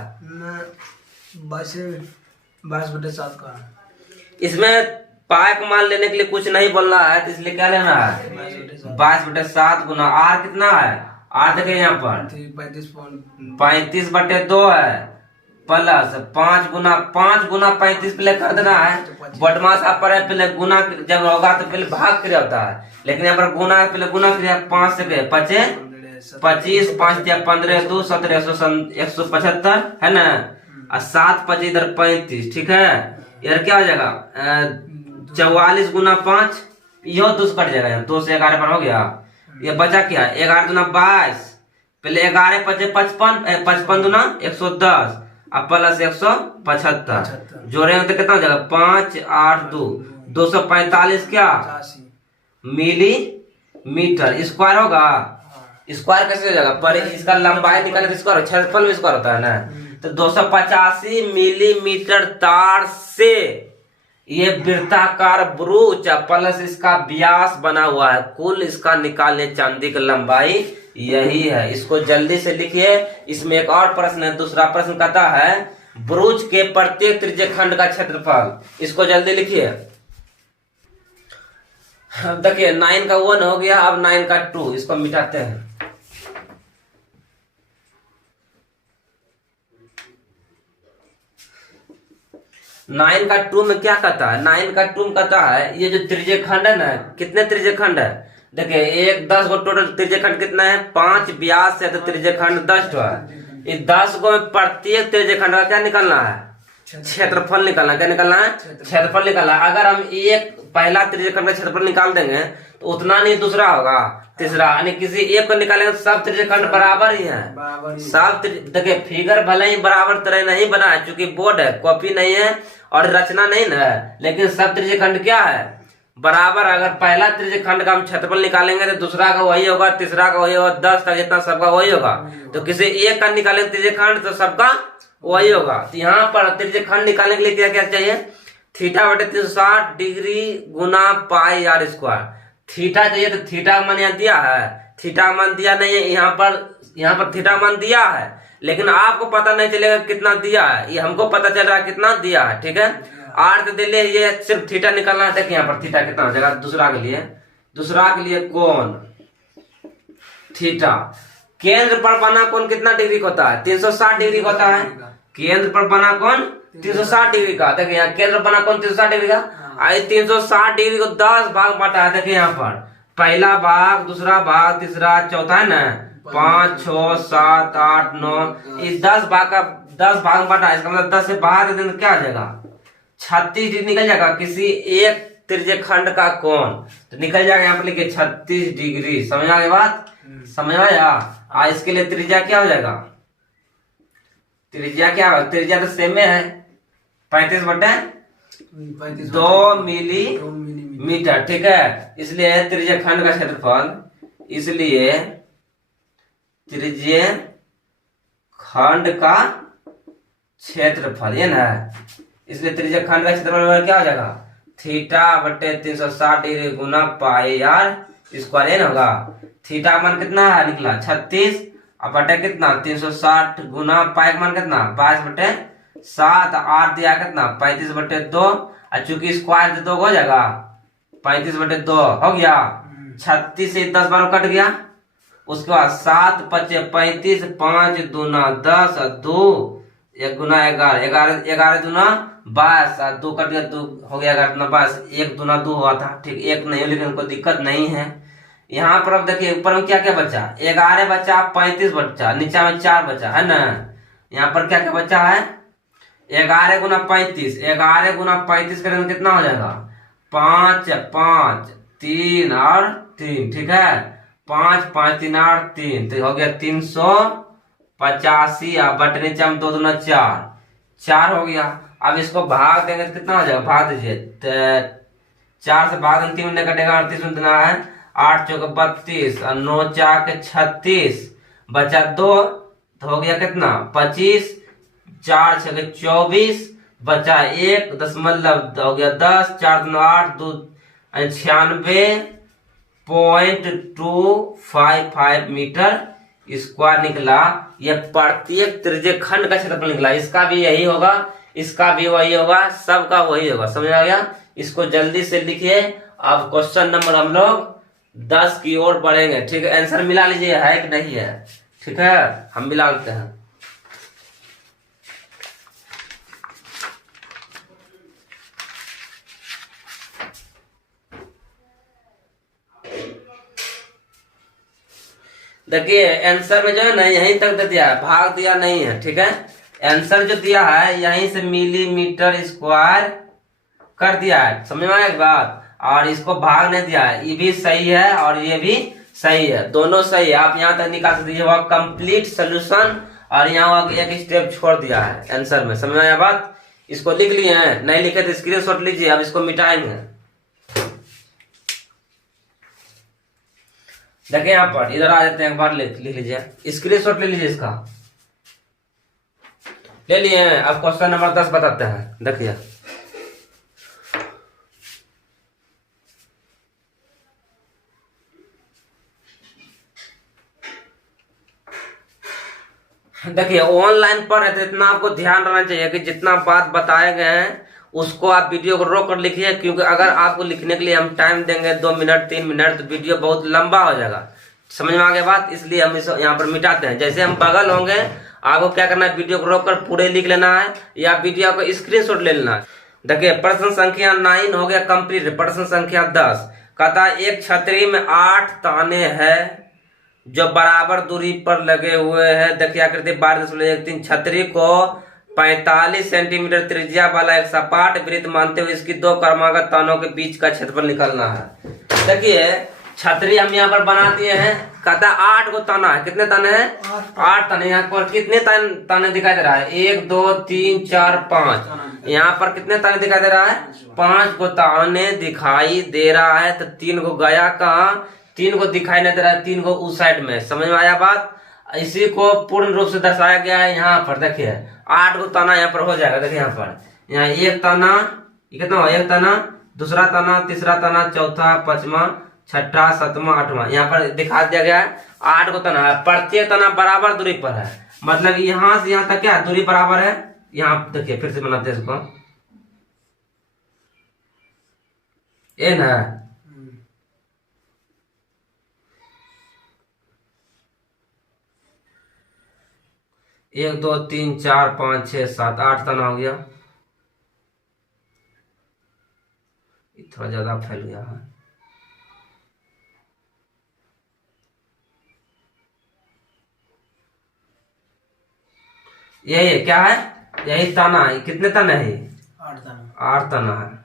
22/7 का। इसमें पाइप मान लेने के लिए कुछ नहीं बोल रहा है, तो इसलिए क्या लेना है? 22/7 गुना आर कितना है? आर देखिए यहाँ पर 35/2 है, प्लस 5 गुना 35 पहले कर देना है। बदमाश आप पर पहले गुना जब होगा तो पहले भाग क्रिया होता है, लेकिन यहाँ पर गुना पहले गुना क्रिया। 5 से 25, 5 दिया 15, 2 17, 175 है ना। और 7 5 इधर 35। ठीक है, इधर क्या हो जाएगा? 44 गुना 5, यो 2 से कट जाएगा। 2 से 11 पर हो गया। ये बचा क्या? 11 दूना 22, पहले 11 5 55, 55 दूना 110, अब प्लस 175 जोड़ेंगे तो कितना हो जाएगा? 5 8 2 245 क्या? मिलीमीटर स्क्वायर होगा। स्क्वायर कैसे हो जाएगा? पर इसका लंबाई निकाले तो स्क्वायर, क्षेत्रफल में स्क्वायर होता है ना। तो 285 मिलीमीटर तार से ये वृत्ताकार ब्रूच प्लस इसका व्यास बना हुआ है, कुल इसका निकालने चांदी की लंबाई यही है। इसको जल्दी से लिखिए। इसमें एक और प्रश्न है, दूसरा प्रश्न कहता है ब्रूच के प्रत्येक त्रिज्यखंड का क्षेत्रफल। इसको जल्दी लिखिए। देखिए 9 का 1 हो गया, अब 9 का 2, इसको मिटाते हैं। 9 का 2 में क्या कहता है? 9 का 2 में कहता है ये जो त्रिज्यखंड है ना, कितने त्रिज्यखंड है? देखिए 1 10 को टोटल त्रिज्यखंड कितना है? 5 व्यास है तो त्रिज्यखंड 10 है। इस 10 को प्रत्येक त्रिज्यखंड का क्या निकालना है? क्षेत्रफल निकालना। क्या निकालना है? क्षेत्रफल निकालना। अगर हम एक पहला त्रिज्यखंड का क्षेत्रफल निकाल देंगे तो उतना नहीं दूसरा होगा, तीसरा, यानी किसी एक को निकालेंगे तो सब त्रिज्यखंड बराबर ही है। सब देखिए फिगर भले ही बराबर तरह नहीं बना है, क्योंकि बोर्ड है, कॉपी नहीं है और रचना नहीं है, लेकिन सब त्रिज्यखंड क्या है? बराबर। अगर पहला त्रिज्यखंड का हम क्षेत्रफल निकालेंगे तो दूसरा का वही होगा, तीसरा का वही होगा, 10 का जितना सबका वही होगा। तो किसी एक का निकालेंगे त्रिज्यखंड तो सबका वही होगा। तो यहाँ पर त्रिज्यखंड निकालने के लिए क्या क्या चाहिए? थीटा बटे 360 डिग्री गुना पाई आर स्क्वायर। थीटा चाहिए तो थीटा का मान यहाँ दिया है, थीटा का मान दिया नहीं है। यहाँ पर थीटा मान दिया है, लेकिन आपको पता नहीं चलेगा कितना दिया है, ये हमको पता चल रहा है कितना दिया है। ठीक है, आर तो दे ले, ये सिर्फ थीटा निकालना है। देखिए यहाँ पर थीटा कितना हो जाएगा। दूसरा के लिए कोण थीटा। केंद्र पर बना कोण कितना डिग्री का होता है? 360 डिग्री का होता है। केंद्र पर बना कोण 360 डिग्री का। देखिए यहाँ केंद्र बना कोण 360 डिग्री का। 360 डिग्री को 10 भाग बांटा है। देखिए यहाँ पर पहला भाग, दूसरा भाग, तीसरा, चौथा है ना, 5 6 7 8 9, इस 10 भाग बांटा है। इसका मतलब 10 से बाहर देने क्या आ जाएगा? 36 डिग्री निकल जाएगा किसी एक त्रिज्यखंड का कोण, तो निकल जाएगा। यहाँ पर लिखिए 36 डिग्री। समझ आ गई बात? समझ आया? इसके लिए त्रिज्या क्या हो जाएगा? त्रिज्या क्या होगा? त्रिज्या तो सेम है, 35 बटे 2 मिलीमीटर। ठीक है, इसलिए त्रिज्यखंड का क्षेत्रफल, इसलिए त्रिज्यखंड का क्षेत्रफल ये ना, इसलिए त्रिज्यखंड का क्षेत्रफल क्या हो जाएगा? थीटा बटे 360 डिग्री गुना पाई आर स्क्वायर होगा। थीटा का मान कितना है? निकला 36 और बटे कितना? 360 गुना पाई का मान कितना? 22 बटे 7, आर दिया कितना? 35 बटे 2, और चूंकि स्क्वायर से 2 हो जाएगा, 35 बटे 2 हो गया। 36 से 10 बार कट गया। उसके बाद 7 पचे 35, 5 दूना 10 और 2 1 गुना 11, 11 दूना 22 और 2 कट गया, 2 हो गया 11 दूना 22, 1 दूना 2 हुआ था। ठीक, 1 नहीं, लेकिन कोई दिक्कत नहीं है। यहाँ पर अब देखिए ऊपर में क्या क्या बचा? 11 बचा, 35 बचा, नीचे में 4 बचा है ना। यहाँ पर क्या क्या बचा है? 11 गुना 35, 11 गुना 35 करेंगे कितना हो जाएगा? 5 5 3 और 3। ठीक है, 5 5 3 और 3, तो हो गया 385 और बटे नीचे में 2 दूना 4 हो गया। अब इसको भाग देंगे तो कितना हो जाएगा? भाग दीजिए, 4 से भाग देंगे 3 में कटेगा, 38 में देना है, 8 चौके 32 और 9 4 36, बचा 2, तो हो गया कितना? 25, 4 6 24, बचा 1 दशमलव हो गया 10, 4 2 8 2 96.255 मीटर स्क्वायर निकला। यह प्रत्येक त्रिज्यखंड का क्षेत्रफल निकला। इसका भी यही होगा, इसका भी वही होगा, सबका वही होगा। समझ आ गया? इसको जल्दी से लिखिए। अब क्वेश्चन नंबर हम लोग 10 की ओर बढ़ेंगे। ठीक है, आंसर मिला लीजिए है कि नहीं है। ठीक है, हम मिला लेते हैं। देखिए आंसर में जो है ना यहीं तक दे दिया है, भाग दिया नहीं है। ठीक है, आंसर जो दिया है यहीं से मिलीमीटर स्क्वायर कर दिया है। समझ में आया बात? और इसको भाग नहीं दिया है। ये भी सही है और ये भी सही है, दोनों सही है। आप यहाँ तक निकाल सकते हैं। वह कंप्लीट सोल्यूशन, और यहाँ एक स्टेप छोड़ दिया है आंसर में। समझ में आया बात? इसको लिख लिए हैं, नहीं लिखे तो स्क्रीनशॉट लीजिए। अब इसको मिटाएंगे। देखिए यहाँ पर इधर आ जाते हैं, एक बार लिख लीजिए, स्क्रीनशॉट ले लीजिए। इसका ले लिए हैं। अब क्वेश्चन नंबर 10 बताते हैं। देखिए देखिए ऑनलाइन पर है तो इतना आपको ध्यान रखना चाहिए कि जितना बात बताए गए हैं उसको आप वीडियो को रोक कर लिखिए, क्योंकि अगर आपको लिखने के लिए हम टाइम देंगे 2 मिनट 3 मिनट तो वीडियो बहुत लंबा हो जाएगा। समझ में आ गया बात? इसलिए हम इसे यहाँ पर मिटाते हैं। जैसे हम बगल होंगे आपको क्या करना है, वीडियो को रोक कर पूरे लिख लेना है या वीडियो को स्क्रीनशॉट ले लेना है। देखिए प्रश्न संख्या 9 हो गया कंप्लीट। प्रश्न संख्या 10 कहता है एक छतरी में 8 ताने हैं जो बराबर दूरी पर लगे हुए हैं। देखिए आकृति 12.13। छतरी को 45 सेंटीमीटर त्रिज्या वाला एक सपाट वृत्त मानते हुए इसकी 2 क्रमागत तानों के बीच का क्षेत्रफल निकालना है। देखिए छतरी हम यहाँ पर बना दिए हैं। कहता है 8 को ताना है। कितने ताने हैं? 8 ताने। यहाँ पर कितने ताने दिखाई दे रहा है? 1 2 3 4 5। यहाँ पर कितने ताने दिखाई दे रहा है? 5 को ताने दिखाई दे रहा है। तो 3 को गया कहाँ? 3 को दिखाई नहीं दे रहा है, 3 को उस साइड में। समझ में आया बात? इसी को पूर्ण रूप से दर्शाया गया है यहाँ पर। देखिए 8 को ताना यहाँ पर हो जाएगा। देखिए यहाँ पर यहाँ एक ताना, कितना हुआ? एक ताना, दूसरा ताना, तीसरा ताना, चौथा, पांचवा, छठा, सातवां, आठवां। यहाँ पर दिखा दिया गया है 8 को ताना है। प्रत्येक ताना बराबर दूरी पर है, मतलब यहाँ से यहाँ तक क्या दूरी बराबर है। यहाँ देखिए फिर से बनाते हैं इसको। ये ना 1 2 3 4 5 6 7 8 तना हो गया। थोड़ा ज्यादा फैल गया है। यही क्या है? यही तना है। कितने तना है? 8 तना है।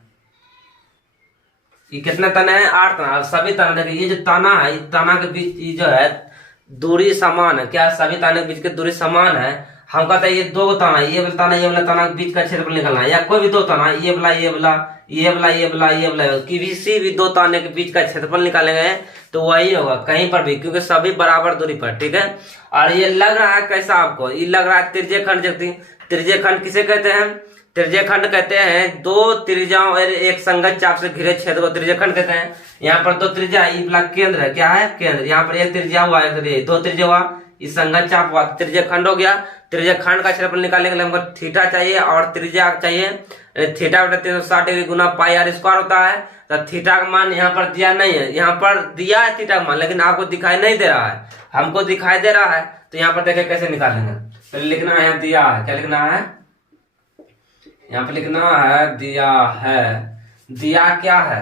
ये कितने तना है? 8 तना। सभी तना देखिए, ये जो तना है इस तना के बीच ये जो है दूरी समान है। क्या सभी ताने के बीच की दूरी समान है? हम कहते हैं ये 2 ताना, ये वाला ताना, ये वाला ताना के बीच का क्षेत्रफल निकालना है। या कोई भी 2 ताना, ये वाला, ये वाला, ये वाला, ये वाला, ये वाला, किसी भी 2 ताने के बीच का क्षेत्रफल निकालेंगे तो वही होगा कहीं पर भी, क्योंकि सभी बराबर दूरी पर। ठीक है। और ये लग रहा है कैसा आपको? ये लग रहा है त्रिज्य खंड। त्रिज्य खंड किसे कहते हैं? त्रिज्य खंड कहते हैं 2 त्रिज्याओं और एक संगत चाप से घिरे क्षेत्र को त्रिज्य खंड कहते हैं। यहाँ पर 2 त्रिज्या, ये वाला केंद्र है। क्या है? केंद्र। यहाँ पर 1 त्रिज्या हुआ, 2 त्रिज्या हुआ, इस संगत चाप हुआ, त्रिज्य खंड हो गया। त्रिज्य खंड का क्षेत्रफल निकालने के लिए हमको थीटा चाहिए और त्रिज्या चाहिए। थीटा बटा 360 डिग्री गुना पाई आर स्क्वायर होता है। तो थीटा का मान यहाँ पर दिया नहीं है, यहाँ पर दिया है थीटा का मान, लेकिन आपको दिखाई नहीं दे रहा है, हमको दिखाई दे रहा है। तो यहाँ पर देखें कैसे निकालेंगे। पहले लिखना है दिया है। क्या लिखना है? यहाँ पे लिखना है दिया है। दिया क्या है?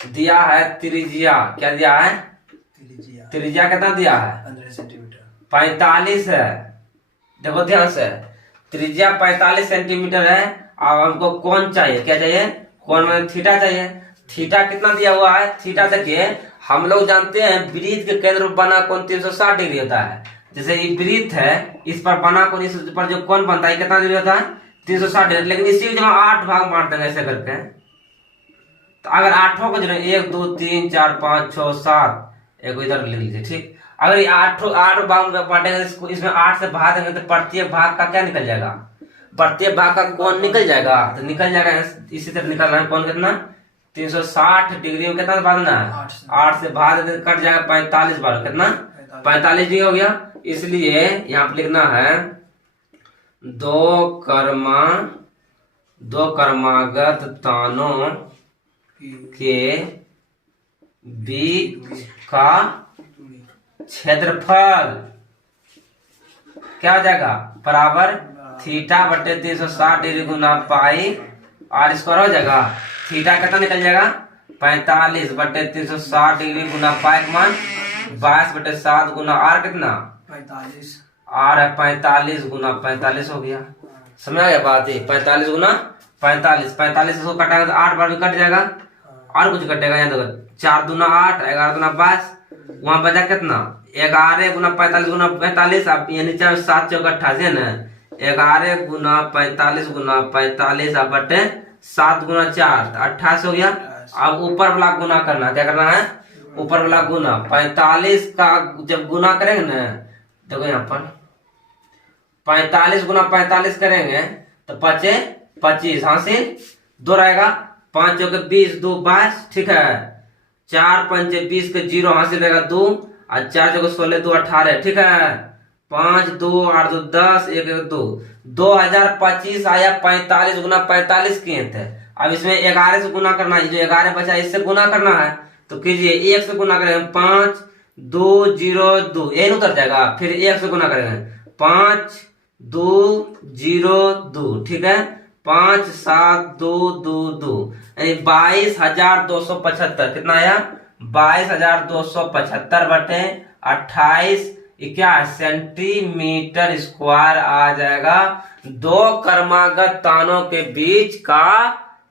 दिया है त्रिज्या। क्या दिया है? त्रिज्या कितना दिया है? 15 सेंटीमीटर। 45 है। देखो ध्यान से, त्रिज्या 45 सेंटीमीटर है। अब हमको कोण चाहिए। क्या चाहिए? कोण में थीटा चाहिए। थीटा कितना दिया हुआ है? थीटा देखिए हम लोग जानते हैं वृत्त के केंद्र पर बना कोण 360 डिग्री होता है। जैसे ये वृत्त है, इस पर बना कोण, इस पर जो कोण बनता है कितना डिग्री होता है? 360 डिग्री। लेकिन इसी को जब हम 8 भाग बांट देंगे ऐसे करके, तो अगर 8 को जो 1 2 3 4 5 6 7 एक इधर लिख लीजिए। ठीक। अगर ये 8 भाग बांटेंगे, इसमें 8 से भाग देंगे तो प्रत्येक भाग का क्या निकल जाएगा? प्रत्येक भाग का कोण निकल जाएगा। तो निकल जाएगा इसी तरह निकलना है। कोण कितना? 360 डिग्री में कितना भागना है? 8 से भाग देते कट जाएगा 45 बार। कितना? 45 डिग्री हो गया। इसलिए यहाँ पे लिखना है 2 क्रमागत तानों के बीच का क्षेत्रफल क्या हो जाएगा? बराबर थीटा बटे 360 डिग्री गुना पाई आर स्क्वायर हो जाएगा। थीटा कितना निकल जाएगा? 45 बटे 360 डिग्री गुना पाई का मान 22 बटे 7 गुना आर कितना? 45। आर है 45 गुना 45 हो गया। समझ आ गया बात? 45 गुना 45, 45 इसको कटाएगा तो 8 बार भी कट जाएगा। और कुछ कटेगा? यहाँ देखो 4 दूना 8, 11 दूना 22, वहां बचा कितना? 11 गुना 45 गुना 45। अब ये नीचे 7 चौका 88 है ना। 11 गुना 45 गुना 45 अब बटे 7 गुना 4 28 हो गया। अब ऊपर वाला गुना करना। क्या करना है? ऊपर वाला गुना 45 का जब गुना करेंगे ना, देखो यहाँ पर 45 गुना 45 करेंगे तो बचे 25 हासिल 2 रहेगा। 5 चौके 20 2 22। ठीक है। 4 पंचे 20 के 0 हासिल रहेगा 2 और 4 चौके 16 2 18। ठीक है। 5 2 8 2 10 1 1 2 2025 आया 45 गुना 45 किए थे। अब इसमें 11 से गुना करना है, जो 11 बचा इससे गुना करना है तो कीजिए 1 से गुना करेंगे 5 2 0 2 यही उतर जाएगा। फिर 1 से गुना करेंगे 5 2 0 2 ठीक है 5 7 2 2 2 यानी 22,275 कितना आया 22,275 बटे 28 क्या सेंटीमीटर स्क्वायर आ जाएगा। दो क्रमागत तानों के बीच का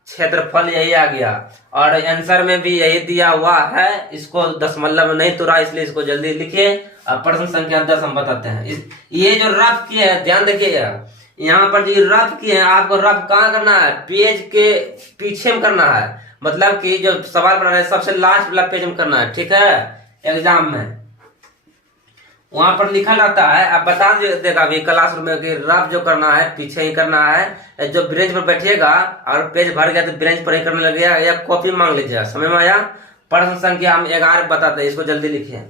क्षेत्रफल यही आ गया और आंसर में भी यही दिया हुआ है। इसको दशमलव में नहीं तोड़ा इसलिए इसको जल्दी लिखिए। अब प्रश्न संख्या 10 हम बताते हैं। ये जो रफ किए हैं ध्यान देखिएगा, यहाँ पर जो रफ किए हैं आपको रफ कहाँ करना है पेज के पीछे में करना है, मतलब कि जो सवाल बना रहे सबसे लास्ट वाला पेज में करना है ठीक है। एग्जाम में वहां पर लिखा रहता है, अब बता देगा अभी क्लासरूम में कि रफ जो करना है पीछे ही करना है। जो ब्रेंच पर बैठिएगा और पेज भर गया तो ब्रेंच पर ही करने लगेगा या कॉपी मांग लीजिएगा। समझ में आया। प्रश्न संख्या हम 11 बताते हैं, इसको जल्दी लिखिए।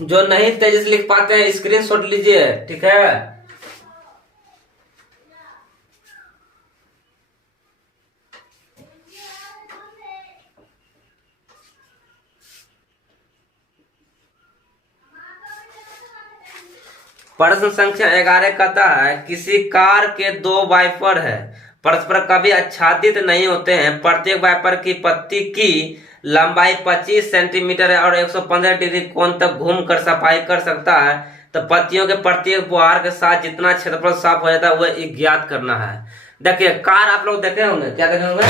जो नहीं तेजी से लिख पाते हैं स्क्रीनशॉट लीजिए ठीक है। प्रश्न संख्या 11 कहता है किसी कार के 2 वाइपर है, परस्पर कभी आच्छादित नहीं होते हैं। प्रत्येक वाइपर की पत्ती की लंबाई 25 सेंटीमीटर है और 115 डिग्री कोण तक घूमकर सफाई कर सकता है। तो पत्तियों के प्रत्येक बुहार के साथ जितना क्षेत्रफल साफ हो जाता है वह ज्ञात करना है। देखिए कार आप लोग देखे होंगे, क्या देखे होंगे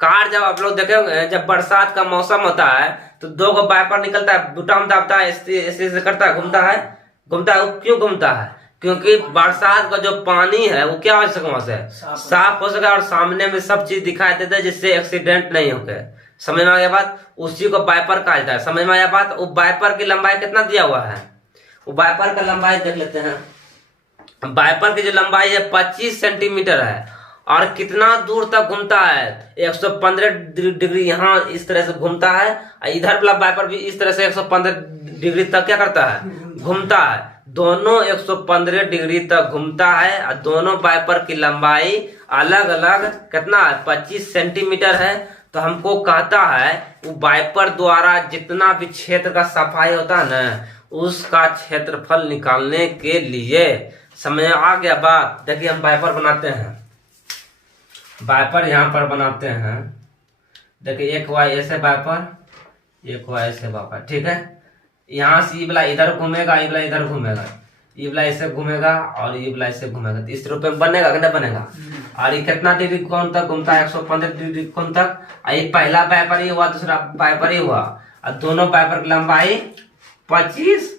कार जब आप लोग देखे होंगे जब बरसात का मौसम होता है तो 2 वाइपर निकलता है, बुटाम दाबता है, ऐसे करता है, घूमता है। क्यों घूमता है क्योंकि बरसात का जो पानी है वो क्या हो सके वहां से साफ हो सके और सामने में सब चीज दिखाई देता है जिससे एक्सीडेंट नहीं होके। समझ में आ गया बात। उसी को वाइपर कहा जाता है। समझ में आया बात। वो वाइपर की लंबाई कितना दिया हुआ है, वो वाइपर का लंबाई देख लेते हैं। वाइपर की जो लंबाई है 25 सेंटीमीटर है और कितना दूर तक घूमता है 115 डिग्री यहाँ इस तरह से घूमता है। इधर वाला वाइपर भी इस तरह से 115 डिग्री तक क्या करता है घूमता है। दोनों 115 डिग्री तक घूमता है और दोनों वाइपर की लंबाई अलग अलग कितना है 25 सेंटीमीटर है। तो हमको कहता है वो वाइपर द्वारा जितना भी क्षेत्र का सफाई होता है ना उसका क्षेत्रफल निकालने के लिए। समझ आ गया बात। देखिए हम वाइपर बनाते हैं, वाइपर यहाँ पर बनाते हैं। देखिए एक हुआ ऐसे वाइपर, एक हुआ ऐसे वाइपर ठीक है। यहाँ से ये वाला इधर घूमेगा, ये वाला इधर घूमेगा, ये वाला ऐसे घूमेगा और ये वाला ऐसे घूमेगा। तो इस रूप में बनेगा कि नहीं बनेगा। और ये कितना डिग्री कोण तक घूमता है 115 डिग्री कोण तक। ये पहला वाइपर ही हुआ, दूसरा वाइपर ही हुआ और दोनों वाइपर की लंबाई 25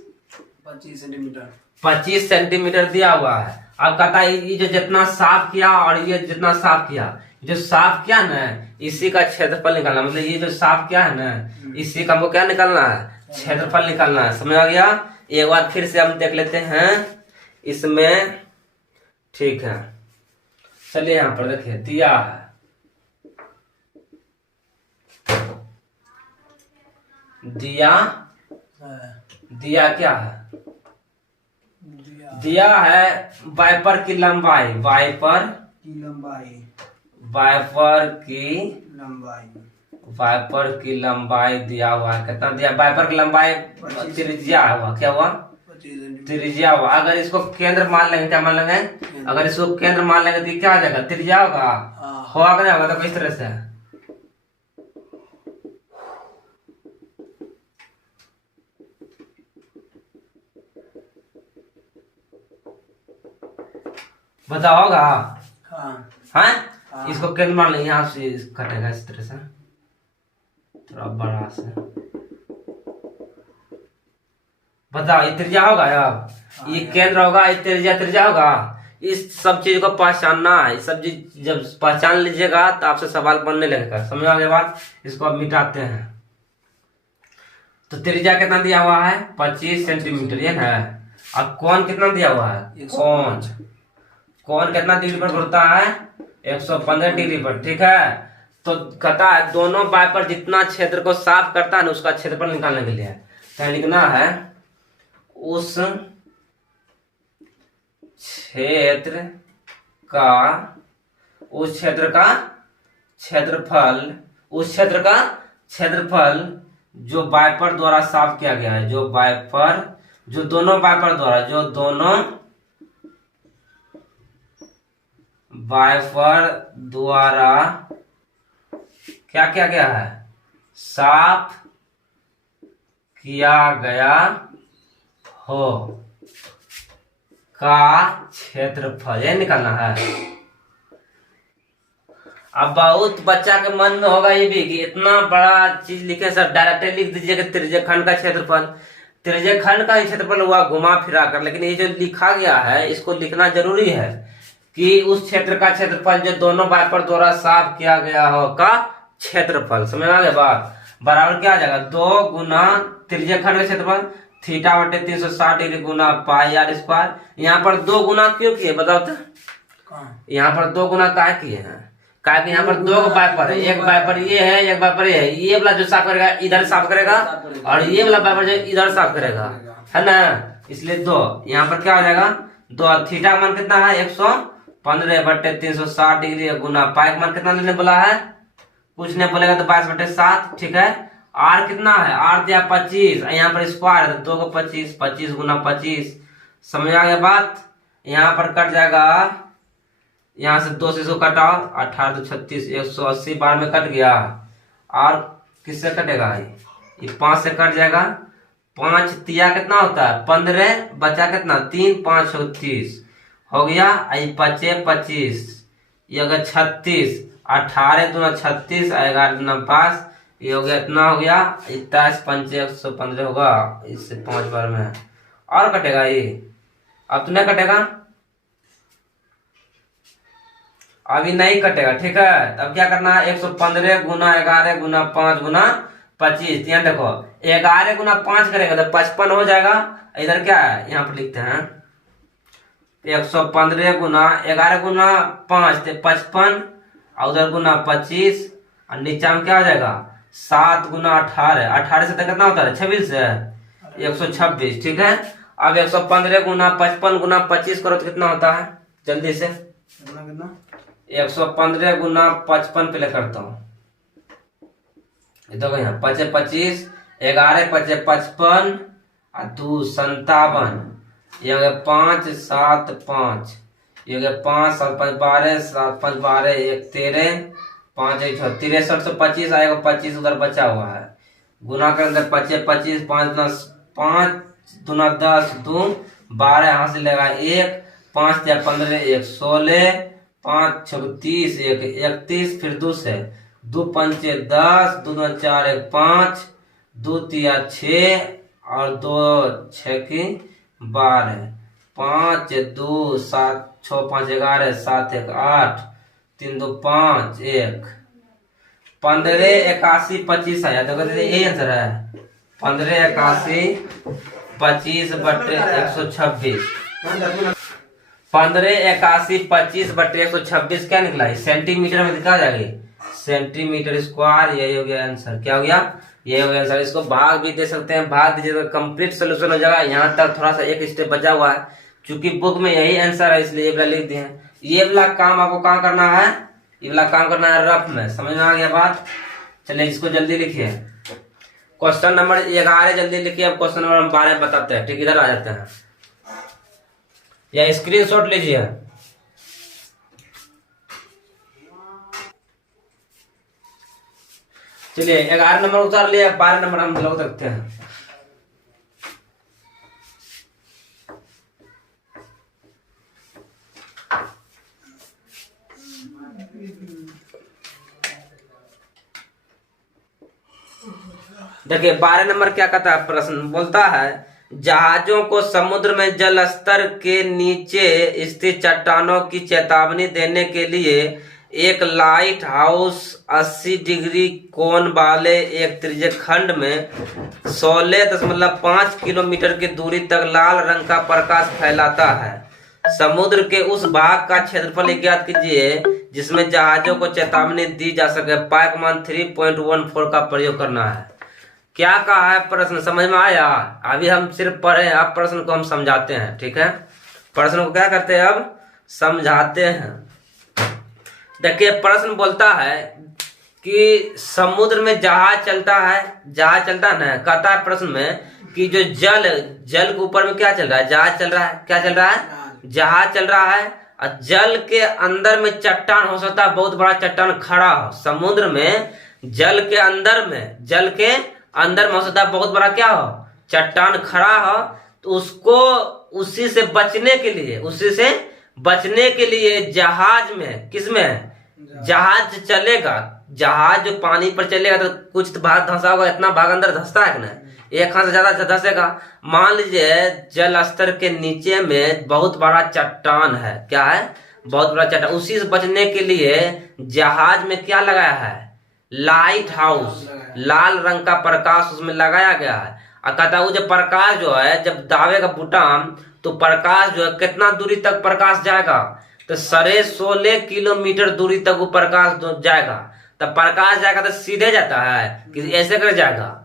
सेंटीमीटर दिया हुआ है। अब कहता है ये जो जितना साफ किया और ये जितना साफ किया, जो साफ किया ना इसी का क्षेत्रफल निकालना, मतलब ये जो साफ किया है ना इसी का हमको क्या निकालना है क्षेत्रफल निकालना है। समझ आ गया। एक बार फिर से हम देख लेते हैं इसमें ठीक है। चलिए यहाँ पर देखिए दिया है, दिया क्या है, दिया है वाइपर की लंबाई, वाइपर की लंबाई दिया हुआ है। कितना दिया वाइपर की लंबाई त्रिज्या हुआ, क्या हुआ त्रिज्या हुआ। अगर इसको केंद्र मान लेंगे, क्या मान लेंगे, अगर इसको केंद्र मान लेंगे तो ये क्या आ जाएगा त्रिज्या होगा, होगा कि नहीं होगा। तो किस तरह से बताओ होगा। हाँ इसको केंद्र मान लेंगे, यहाँ से कटेगा इस तरह से थोड़ा बड़ा से। बताओ ये त्रिज्या होगा अब, ये केंद्र होगा, ये त्रिज्या होगा। इस सब चीज को पहचानना है। सब चीज जब पहचान लीजिएगा तो आपसे सवाल बनने लगेगा। समझ आ गया बात। इसको अब मिटाते हैं। तो त्रिज्या कितना दिया हुआ है 25 सेंटीमीटर ये है। अब कोण कितना दिया हुआ है, कोण कितना डिग्री पर घूमता है 115 डिग्री पर ठीक है। तो कहता है दोनों वाइपर जितना क्षेत्र को साफ करता है ना उसका क्षेत्रफल निकालने के लिए क्या लिखना है, उस क्षेत्र का क्षेत्रफल जो वाइपर द्वारा साफ किया गया है, जो दोनों वाइपर द्वारा क्या किया गया है, साफ किया गया हो का क्षेत्रफल, ये निकालना है। अब बहुत बच्चा के मन में होगा ये भी कि इतना बड़ा चीज लिखे सर, डायरेक्ट लिख दीजिए कि त्रिज्यखंड का क्षेत्रफल। त्रिज्यखंड का ही क्षेत्रफल हुआ घुमा फिरा कर, लेकिन ये जो लिखा गया है इसको लिखना जरूरी है कि उस क्षेत्र का क्षेत्रफल जो दोनों वाइपर द्वारा साफ किया गया हो का क्षेत्रफल। समझ में आ गया बात? बराबर क्या आ जाएगा, 2 गुना त्रिज्यखंड का क्षेत्रफल थीटा बटे 360 डिग्री गुना पाई आर स्क्वायर। यहाँ पर 2 गुना क्यों किए बताओ तो? यहाँ पर 2 गुना काय किए हैं? क्या कि यहाँ पर 2 वाइपर है, एक वाइपर ये है, एक वाइपर ये है। ये वाला जो साफ करेगा इधर साफ करेगा और ये वाला वाइपर जो इधर साफ करेगा, है ना, इसलिए 2। यहाँ पर क्या हो जाएगा, 2 थीटा मान कितना है 115 बटे 360 डिग्री गुना पाई मान कितना लेने बोला है, कुछ नहीं बोलेगा तो 22 बटे 7। ठीक है, आर कितना है, आर दिया 25, यहाँ पर स्क्वायर है 2 को 25, 25 गुना 25। समझ आ गया बात? यहाँ पर कट जाएगा, यहाँ से 2 से इसको कटाओ, 18 तो 36, 180 बार में कट गया। और किससे कटेगा, ये 5 से कट जाएगा। 5 तिया कितना होता है 15, बचा कितना 3, 5 30 हो गया। ये 25 25, ये हो गया 36, 18 दूना 36, 11 दूना 5, ये हो गया इतना हो गया 27 5 115 होगा। इससे 5 बार में और कटेगा ये, अब तो नहीं कटेगा, अभी नहीं कटेगा। ठीक है, तब क्या करना है, 115 गुना 11 गुना 5 गुना 25। यहाँ देखो 11 गुना 5 करेगा तो 55 हो जाएगा। इधर क्या है, यहाँ पर लिखते हैं 115 गुना 11 गुना 5 तो 55, और उधर गुना 25, और नीचा में क्या हो जाएगा 7 गुना 18, 18 से तो कितना होता है 26 से 126। ठीक है, अब 115 गुना 55 गुना 25 करो तो कितना होता है, जल्दी से कितना 115 गुना 55 पहले करता हूँ। देखो यहाँ 5 25, 11 5 55 और 2 57, ये हो गया 5 7 5, ये हो गया 5 7 5 12, 7 5 12, 1 13, 5 1 6 63 से 25 आएगा, 25 उधर बचा हुआ है। गुना के अंदर 25 25, 5 दूना 10, 2 12, यहाँ से लगा 1, 5 या 15 1 16, 5 6 30, 1 31, फिर 2 से 2 5 10, 2 2 4 1 5, 2 3 6 और 2 6 की 12, 5 2 7 6 5 11, 7 1 8, 3 2 5 1, 15 81 25 आया। देखो यही आंसर है, 15 81 25 बटे 126। 15 81 25 बटे 126 क्या निकला है, सेंटीमीटर में दिखा जाएगी, सेंटीमीटर स्क्वायर। यही हो गया आंसर, क्या हो गया, ये हो गया आंसर। इसको भाग भी दे सकते हैं, भाग दीजिए तो कंप्लीट सोल्यूशन हो जाएगा। यहाँ तक थोड़ा सा एक स्टेप बचा हुआ है, चूंकि बुक में यही आंसर है इसलिए ये वाला लिख दिए हैं। ये वाला काम आपको कहाँ करना है, ये वाला काम करना है रफ में। समझ में आ गया बात? चलिए इसको जल्दी लिखिए, क्वेश्चन नंबर 11 जल्दी लिखिए। अब क्वेश्चन नंबर 12 बताते हैं। ठीक, इधर आ जाते हैं या स्क्रीनशॉट लीजिए। चलिए 11 नंबर उतार लिया, 12 नंबर हम लोग रखते हैं। देखिए 12 नंबर क्या कहता है, प्रश्न बोलता है जहाजों को समुद्र में जल स्तर के नीचे स्थित चट्टानों की चेतावनी देने के लिए एक लाइट हाउस 80 डिग्री कोण वाले एक त्रिज्यखंड में 16.5 किलोमीटर की दूरी तक लाल रंग का प्रकाश फैलाता है। समुद्र के उस भाग का क्षेत्रफल ज्ञात कीजिए जिसमें जहाजों को चेतावनी दी जा सके। पाइकमान 3.14 का प्रयोग करना है। क्या कहा है प्रश्न, समझ में आया? अभी हम सिर्फ पढ़े, अब प्रश्न को हम समझाते हैं। ठीक है, प्रश्न को क्या करते हैं, अब समझाते हैं। देखिए प्रश्न बोलता है कि समुद्र में जहाज चलता है, जहाज चलता है ना, कहता है प्रश्न में कि जो जल के ऊपर में क्या चल रहा है, जहाज चल रहा है। क्या चल रहा है? जहाज चल रहा है। और जल के अंदर में चट्टान हो सकता है, बहुत बड़ा चट्टान खड़ा हो। समुद्र में जल के अंदर में हो सकता है बहुत बड़ा क्या हो, चट्टान खड़ा हो। तो उसको उसी से बचने के लिए जहाज में, किसमें, जहाज चलेगा। जहाज जो पानी पर चलेगा तो कुछ भाग धंसा होगा, इतना भाग अंदर धंसता है कि नहीं, एक हाथ से ज्यादा धंसेगा। मान लीजिए जल स्तर के नीचे में बहुत बड़ा चट्टान है। क्या है? बहुत बड़ा चट्टान। उसी से बचने के लिए जहाज में क्या लगाया है, लाइट हाउस, लाल रंग का प्रकाश उसमें लगाया गया है। और कहता है वो जो प्रकाश जो है, जब दावेगा बुटाम तो प्रकाश जो है कितना दूरी तक प्रकाश जाएगा, तो 16.5 किलोमीटर दूरी तक वो प्रकाश जाएगा। तब प्रकाश जाएगा तो सीधे जाता है कि ऐसे कर जाएगा?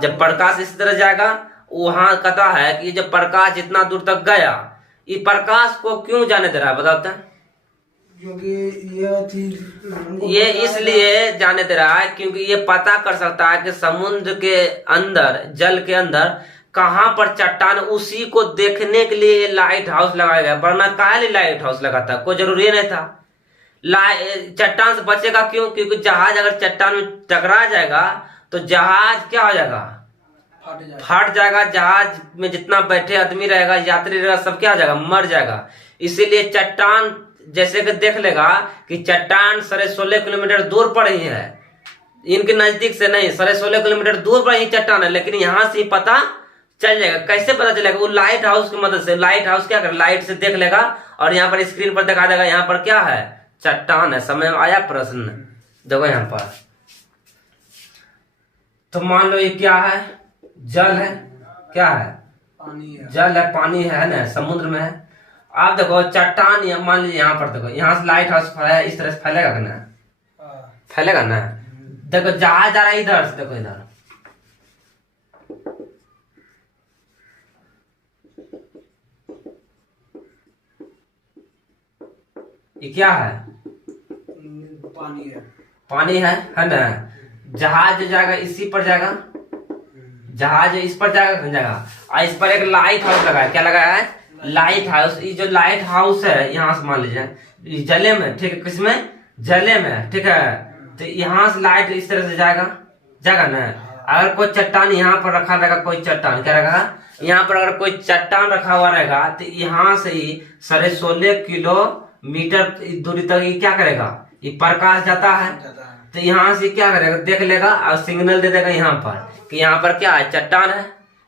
जब प्रकाश इस तरह जाएगा, वहां कहता है कि जब प्रकाश जितना दूर तक गया, ये प्रकाश को क्यों जाने दे रहा है, बताते हैं? क्योंकि ये इसलिए जाने दे रहा है क्योंकि ये पता कर सकता है कि समुद्र के अंदर, जल के अंदर कहां पर चट्टान, उसी को देखने के लिए लाइट हाउस लगाया गया। वरना काहे लिए लाइट हाउस लगाता, कोई जरूरी नहीं था। चट्टान से बचेगा क्यों? क्योंकि जहाज अगर चट्टान में टकरा जाएगा तो जहाज क्या हो जाएगा, फट जाएगा। जहाज में जितना बैठे आदमी रहेगा, यात्री रहेगा, सब क्या हो जाएगा, मर जाएगा। इसीलिए चट्टान जैसे कि देख लेगा कि चट्टान 16.5 किलोमीटर दूर पर ही है, इनके नजदीक से नहीं, 16.5 किलोमीटर दूर पर ही चट्टान है। लेकिन यहाँ से पता चल जाएगा। कैसे पता चलेगा? वो लाइट हाउस की मदद से। लाइट हाउस क्या कर, लाइट से देख लेगा और यहाँ पर स्क्रीन पर दिखा देगा, यहाँ पर क्या है, चट्टान है। समझ में आया प्रश्न? देखो यहाँ पर तो मान लो ये क्या है, जल है। क्या है? पानी है। जल है, पानी है ना, समुद्र में है। आप देखो चट्टान, मान लीजिए यहाँ पर देखो, यहाँ से लाइट हाउस फैला, इस तरह से फैलेगा ना, फैलेगा ना। देखो जहाज जा रहा है इधर से, देखो इधर, ये क्या है, पानी है। पानी है ना। जहाज जाएगा इसी पर जाएगा, जहाज इस पर जाएगा और इस पर एक लाइट हाउस लगा है। क्या लगा है? Light house. ये जो लाइट हाउस है, यहाँ से मान लीजिए जले में, ठीक है, किसमें, जले में, ठीक है। तो यहाँ से लाइट इस तरह से जाएगा ना। अगर कोई चट्टान यहाँ पर रखा रहेगा, कोई चट्टान क्या रहेगा, यहाँ पर अगर कोई चट्टान रखा हुआ रहेगा तो यहाँ से ही 16.5 किलोमीटर दूरी तक ये क्या करेगा, ये प्रकाश जाता है। तो यहाँ से क्या करेगा, देख लेगा और सिग्नल दे देगा यहाँ पर कि यहाँ पर क्या है, चट्टान है।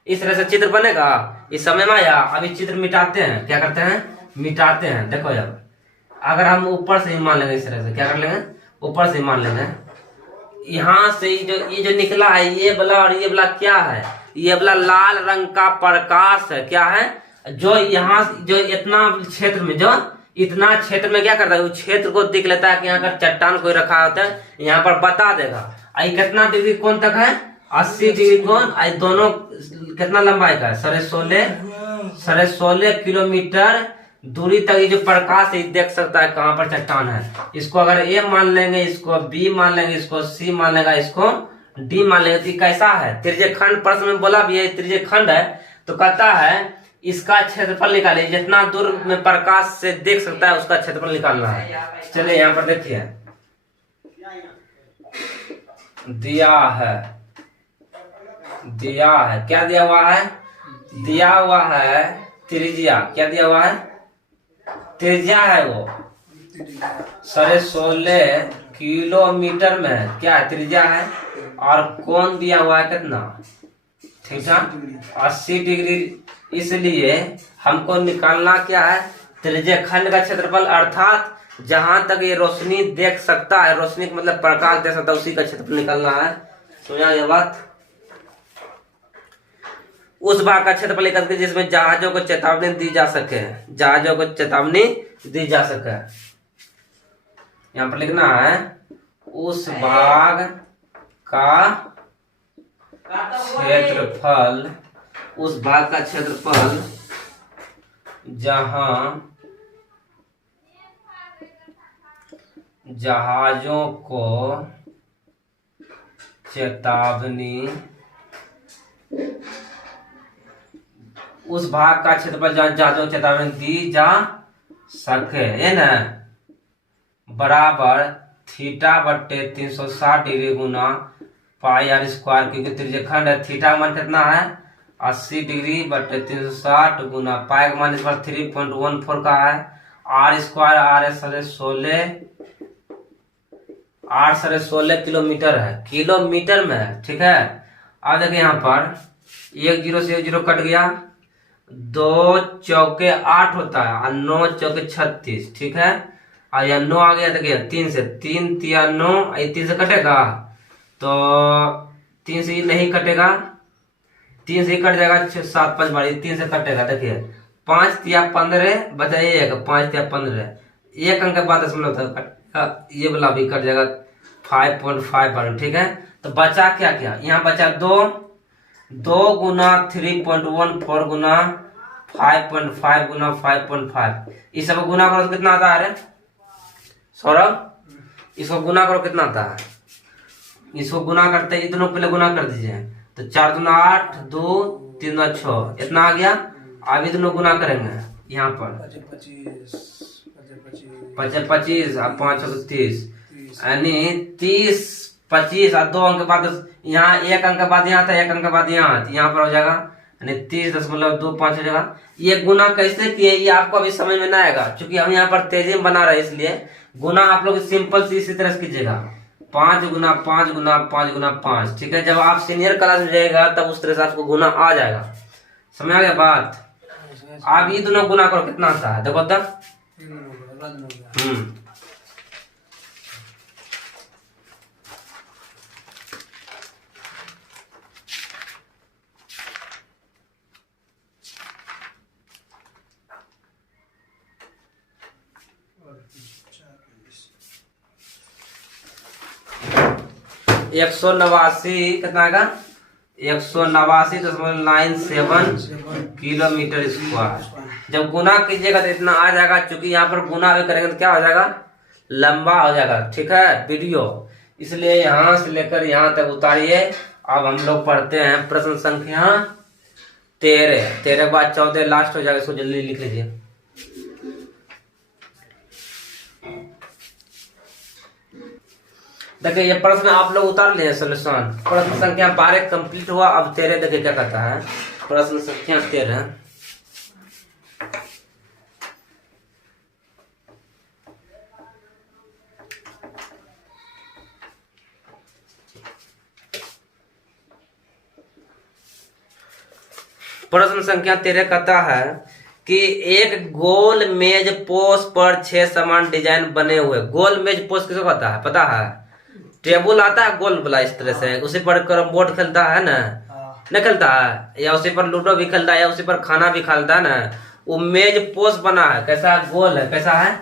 इस तरह से चित्र बनेगा। इस समय में आया। अभी चित्र मिटाते हैं, क्या करते हैं, मिटाते हैं। देखो जब अगर हम ऊपर से ही मान लेंगे, इस तरह से क्या कर लेंगे, ऊपर से ही मान लेंगे। यहाँ से ये जो निकला है, ये वाला और ये वाला क्या है, ये वाला लाल रंग का प्रकाश है। क्या है? जो यहाँ जो इतना क्षेत्र में, जो इतना क्षेत्र में क्या करता है, उस क्षेत्र को देख लेता है कि यहाँ का चट्टान कोई रखा होता है, यहाँ पर बता देगा। आई कितना डिग्री कोण तक है, 80 डिग्री कोण। आई दोनों कितना लंबाई का है, 16.5 किलोमीटर दूरी तक ये जो प्रकाश है देख सकता है कहाँ पर चट्टान है। इसको अगर ए मान लेंगे, इसको बी मान लेंगे, इसको सी मान लेगा, इसको डी मान लेंगे। तो कैसा है, त्रिज्य खंड, प्रश्न में बोला भी है त्रिज्य खंड है। तो कहता है इसका क्षेत्रफल निकालिए, जितना दूर में प्रकाश से देख सकता है उसका क्षेत्रफल निकालना है। चलिए यहाँ पर देखिए, दिया है, क्या दिया हुआ है, दिया हुआ है त्रिज्या। क्या दिया हुआ है, त्रिज्या है वो 16.5 किलोमीटर में क्या है, त्रिज्या है। और कोण दिया हुआ है कितना, ठीक है, 80 डिग्री। इसलिए हमको निकालना क्या है, त्रिज्य खंड का क्षेत्रफल, अर्थात जहां तक ये रोशनी देख सकता है, रोशनी का मतलब प्रकाश देख सकता है, उसी का क्षेत्रफल निकालना है। सुना ये बात? उस भाग का क्षेत्रफल एकत्र कीजिए जिसमें जहाजों को चेतावनी दी जा सके, जहाजों को चेतावनी दी जा सके। यहां पर लिखना है उस भाग का क्षेत्रफल, उस भाग का क्षेत्रफल जहां जहाजों को चेतावनी, उस भाग का क्षेत्रफल जहां जहाजों को चेतावनी दी जा सके, है ना, बराबर थीटा बट्टे 360 डिग्री गुना पाई आर स्क्वायर, क्योंकि त्रिज्यखंड है। थीटा का मान कितना है 80 डिग्री बट्टे 360 गुना पाई का मान इस बार 3.14 का है। R square R S 16 kilometre है, किलोमीटर में है, ठीक है। अब देखिए यहाँ पर 1 0 से 1 0 कट गया, 2 चौके 8 होता है और 9 चौके 36, ठीक है। और यह 9 आ गया, देखिए 3 से 3 तिया 9, 3 से कटेगा तो 3 से नहीं कटेगा, 3 से कट जाएगा 6 7 5 बार 3 से कटेगा। देखिए 5 तिया 15 बचा 1, 5 तिया 15, 1 अंक के बाद दशमलव ये वाला भी कट जाएगा 5.5 बार, ठीक है। तो बचा क्या क्या, यहाँ बचा 2 गुना 3.14 गुना 5.5 गुना 5.5, इस सब गुना करो तो कितना आता है सौरभ, इसको गुना करो कितना आता है, इसको गुना करते हैं, दोनों पहले गुना कर दीजिए, तो 4 दूना 8, 2 3 दूना 6, इतना आ गया। अभी दोनों गुना करेंगे, यहाँ पर 25 और 5 30, यानी 30 25 और 2 अंक के बाद यहाँ 1 अंक के बाद यहाँ था, 1 अंक के बाद यहाँ पर हो जाएगा, यानी 30.25 हो जाएगा। ये गुना कैसे किए ये आपको अभी समझ में ना आएगा, क्योंकि हम यहाँ पर तेजी में बना रहे हैं, इसलिए गुना आप लोग सिंपल से इसी तरह से कीजिएगा, 5 गुना 5 गुना 5 गुना 5, ठीक है। जब आप सीनियर क्लास में जाएगा तब उस तरह से आपको गुना आ जाएगा, समझ आ गया बात। आप ये दोनों गुना करो कितना आता है, देखो तब। एक 189 कितना का 189.97 किलोमीटर स्क्वायर। जब गुना कीजिएगा तो इतना आ जाएगा, क्योंकि यहाँ पर गुना भी करेंगे तो क्या हो जाएगा, लंबा हो जाएगा, ठीक है वीडियो, इसलिए यहाँ से लेकर यहाँ तक उतारिए। अब हम लोग पढ़ते हैं प्रश्न संख्या 13 के बाद 14 लास्ट हो जाएगा, इसको जल्दी लिख लीजिए। देखिए ये प्रश्न आप लोग उतार लिए सोल्यूशन, प्रश्न संख्या 12 कंप्लीट हुआ। अब 13 देखिए क्या कहता है, प्रश्न संख्या 13। प्रश्न संख्या 13 कहता है कि एक गोल मेज पोस्ट पर 6 समान डिजाइन बने हुए। गोल मेज पोस्ट किसको कहता है पता है, टेबल आता है गोल वाला इस तरह से, उसी पर कैरम बोर्ड खेलता है ना, नहीं खेलता है, या उसी पर लूडो भी खेलता है, या उसी पर खाना भी खाता है ना। वो मेज पोस्ट बना है, कैसा है, गोल है, कैसा है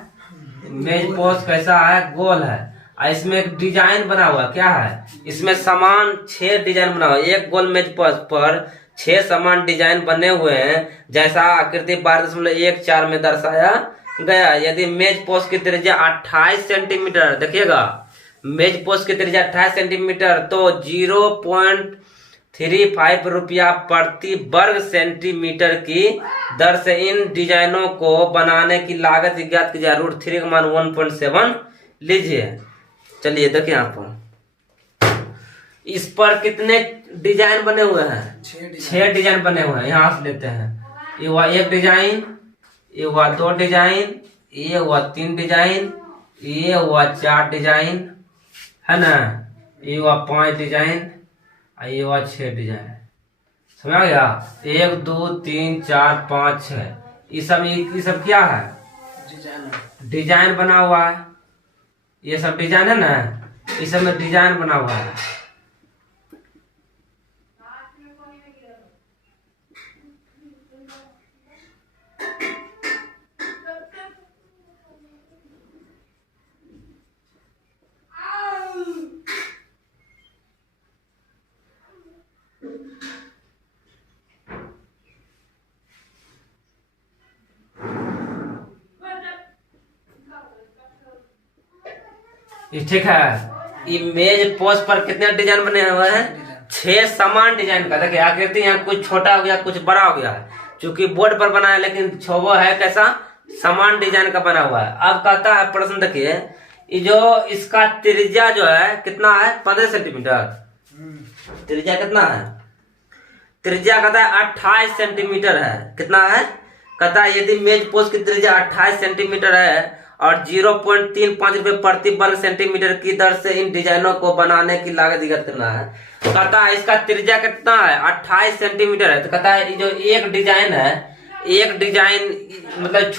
मेज पोस्ट, कैसा है गोल है। और इसमें एक डिजाइन बना हुआ, क्या है इसमें समान 6 डिजाइन बना हुआ। एक गोल मेज पोस्ट पर 6 समान डिजाइन बने हुए हैं, जैसा आकृति 12.14 में दर्शाया गया। यदि मेज पोस्ट की त्रिज्या 28 सेंटीमीटर, देखिएगा मेज पोस्ट की त्रिज्या 28 सेंटीमीटर, तो 0.35 रुपया प्रति वर्ग सेंटीमीटर की दर से इन डिजाइनों को बनाने की लागत ज्ञात कीजिए। √3 का मान 1.7 लीजिए। चलिए देखिए यहाँ पर इस पर कितने डिजाइन बने हुए हैं, 6 डिजाइन बने हुए हैं। यहाँ से लेते हैं, ये हुआ 1 डिजाइन, ये हुआ 2 डिजाइन, ये हुआ 3 डिजाइन, ये हुआ 4 डिजाइन, है ना, ये हुआ 5 डिजाइन, ये हुआ 6 डिजाइन। समझ आ गया, 1 2 3 4 5 6, ये सब क्या है, डिजाइन बना हुआ है। ये सब डिजाइन है ना, इस सब में डिजाइन बना हुआ है। ये ठीक है। इमेज पोस्ट पर कितने डिजाइन बने हुए हैं? 6 समान डिजाइन का। देखिए आकृति यहाँ कुछ छोटा हो गया, कुछ बड़ा हो गया है, चूंकि बोर्ड पर बना है, लेकिन वो है कैसा? समान डिजाइन का बना हुआ है। अब कहता है प्रश्न, देखिए ये जो इसका त्रिज्या जो है कितना है? 15 सेंटीमीटर। त्रिज्या कितना है? त्रिज्या कहता है 28 सेंटीमीटर है। कितना है? कहता है यदि मेज पोस्ट की त्रिज्या 28 सेंटीमीटर है और 0.35 रुपए प्रति वर्ग सेंटीमीटर की दर से इन डिजाइनों को बनाने की लागत ज्ञात करना है। कहता है इसका त्रिज्या कितना है? 28 सेंटीमीटर है। तो कहता है ये जो एक डिजाइन है, एक डिजाइन मतलब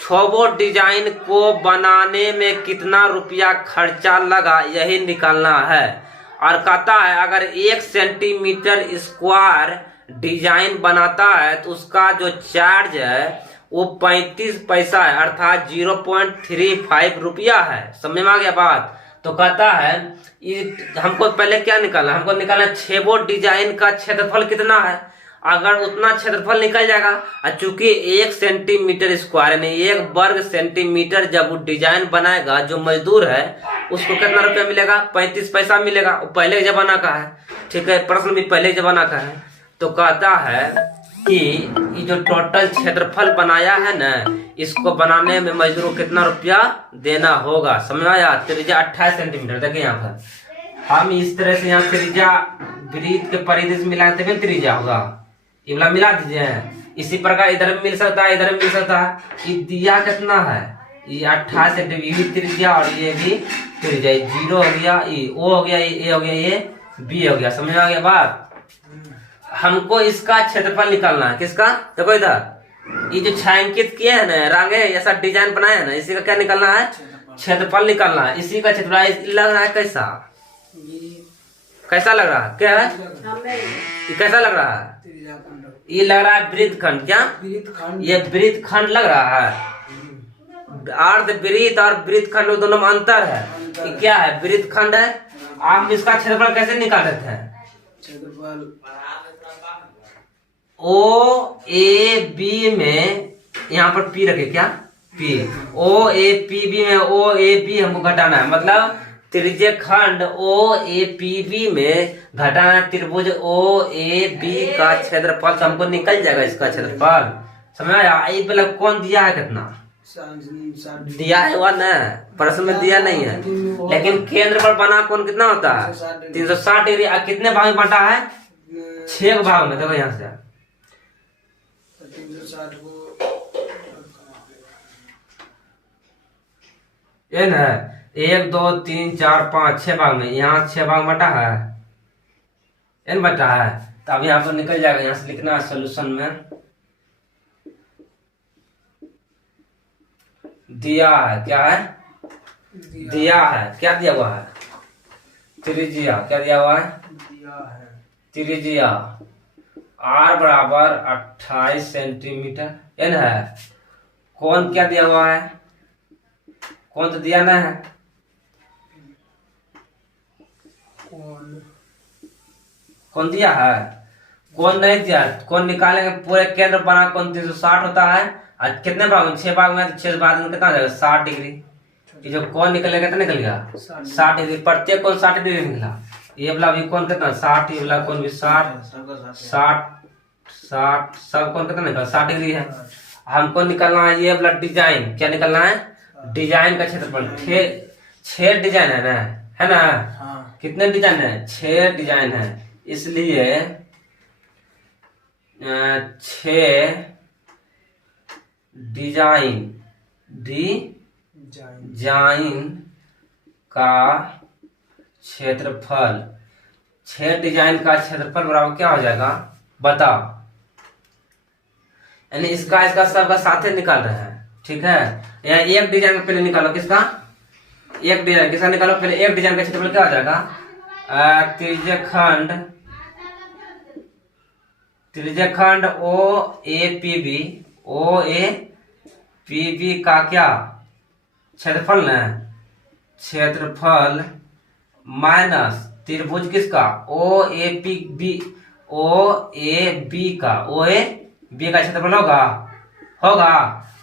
छोबो डिजाइन को बनाने में कितना रुपया खर्चा लगा, यही निकालना है। और कहता है अगर 1 सेंटीमीटर स्क्वायर डिजाइन बनाता है तो उसका जो चार्ज है वो 35 पैसा है, अर्थात 0.35 रुपया है। समझ में आ गया बात? तो कहता है हमको पहले क्या निकालना? हमको निकालना छेबो डिजाइन का क्षेत्रफल कितना है। अगर उतना क्षेत्रफल निकल जाएगा, और चूंकि 1 सेंटीमीटर स्क्वायर यानी 1 वर्ग सेंटीमीटर जब वो डिजाइन बनाएगा, जो मजदूर है उसको कितना रुपया मिलेगा? 35 पैसा मिलेगा। वो पहले जमाना का है, ठीक है, प्रश्न भी पहले जमाना का है। तो कहता है कि ये जो टोटल क्षेत्रफल बनाया है ना, इसको बनाने में मजदूर को कितना रुपया देना होगा। समझ आया? त्रिज्या 28 सेंटीमीटर। देखिए यहाँ पर हम इस तरह से यहाँ त्रिज्या वृत्त के परिधि से मिलाते हुए त्रिज्या होगा, ये वाला मिला दीजिए। इसी प्रकार इधर भी मिल सकता है, इधर भी मिल सकता है। ये दिया कितना है? ये 28 सेंटीमीटर त्रिज्या और ये भी त्रिज्या। 0 हो गया, ये O हो गया, ये A हो गया, ये B हो गया। समझ में आ गया बात? हमको इसका क्षेत्रफल निकालना है। किसका? देखो इधर ये जो छायांकित किए है ना, रंगे ऐसा डिजाइन बनाया है ना, इसी का क्या निकालना है? क्षेत्रफल निकालना है। इसी का क्षेत्रफल लग रहा है कैसा? कैसा लग रहा है? क्या है ये? कैसा लग रहा है? ये लग रहा है वृत्तखंड। क्या ये वृत्तखंड लग रहा है? अर्ध वृत्त और वृत्तखंड दोनों में अंतर है। ये क्या है? वृत्तखंड है। आप इसका क्षेत्रफल कैसे निकाल देते हैं? O A B में यहाँ पर P रखे, क्या P? O A P B में O A B हमको घटाना है, मतलब त्रिज्य खंड O A P B में घटाना है त्रिभुज O A B का क्षेत्रफल। तो हमको निकल जाएगा इसका क्षेत्रफल। समझ आया? ये मतलब कौन दिया है? कितना दिया है? वह ना प्रश्न में दिया नहीं है, लेकिन केंद्र पर बना कौन कितना होता है? 360 डिग्री। कितने भाग में बटा है? 6 भाग में। देखो यहाँ से 360 को ये ना 1 2 3 4 5 6 भाग में, यहाँ 6 भाग बटा है, n बटा है। तो अब यहाँ पर निकल जाएगा। यहाँ से लिखना है सोल्यूशन में दिया है। क्या है? दिया है। क्या दिया हुआ है? त्रिज्या। क्या दिया हुआ है? त्रिज्या R बराबर 28 सेंटीमीटर n है। कौन क्या दिया हुआ है? कौन तो दिया ना है? कौन दिया है? कौन नहीं दिया? कौन निकालेंगे? पूरे केंद्र बना कौन 360 होता है। और कितने भाग में? 6 भाग में। तो 6 भाग में कितना हो जाएगा? 60 डिग्री। ये जो कौन निकलेगा कितना निकलेगा? 60 डिग्री। प्रत्येक कौन 60 डिग्री निकला। ये वाला भी कौन कितना? 60। ये वाला कौन भी 60 सब कौन कितना निकला? 60 डिग्री है। हमको निकलना है ये वाला डिजाइन। क्या निकलना है? डिजाइन का क्षेत्रफल। 6 डिजाइन है ना, है ना? हाँ। कितने डिजाइन है? 6 डिजाइन है। इसलिए 6 डिजाइन का क्षेत्रफल। 6 डिजाइन का क्षेत्रफल बराबर क्या हो जाएगा? बताओ। यानी इसका सबका साथ निकाल रहे हैं, ठीक है। यहाँ एक डिजाइन का पहले निकालो। किसका? एक डिजाइन। किसका निकालो? पहले एक डिजाइन का क्षेत्रफल क्या हो जाएगा? त्रिज्यखंड O A P B का क्या क्षेत्रफल है? क्षेत्रफल माइनस त्रिभुज किसका? O A B का। O A B का क्षेत्रफल होगा।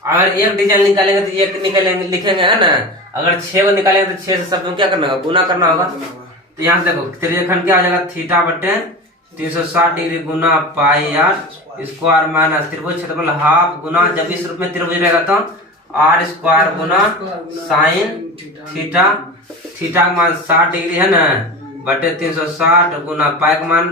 अगर एक डिजाइन निकालेंगे तो एक निकालेंगे लिखेंगे है ना, अगर 6 को निकालेंगे तो 6 से सब में क्या करना होगा, गुना करना होगा। तो यहाँ से देखो त्रिरेखंड क्या आ जाएगा, थीटा बटे 360 डिग्री गुना पाई आर स्क्वायर माइनस त्रिभुज क्षेत्रफल हाफ गुना, जब इस रूप में त्रिभुज रहेगा तो आर स्क्वायर गुना साइन थीटा, थीटा का मान 60 डिग्री है ना, बटे 360 गुना पाई का मान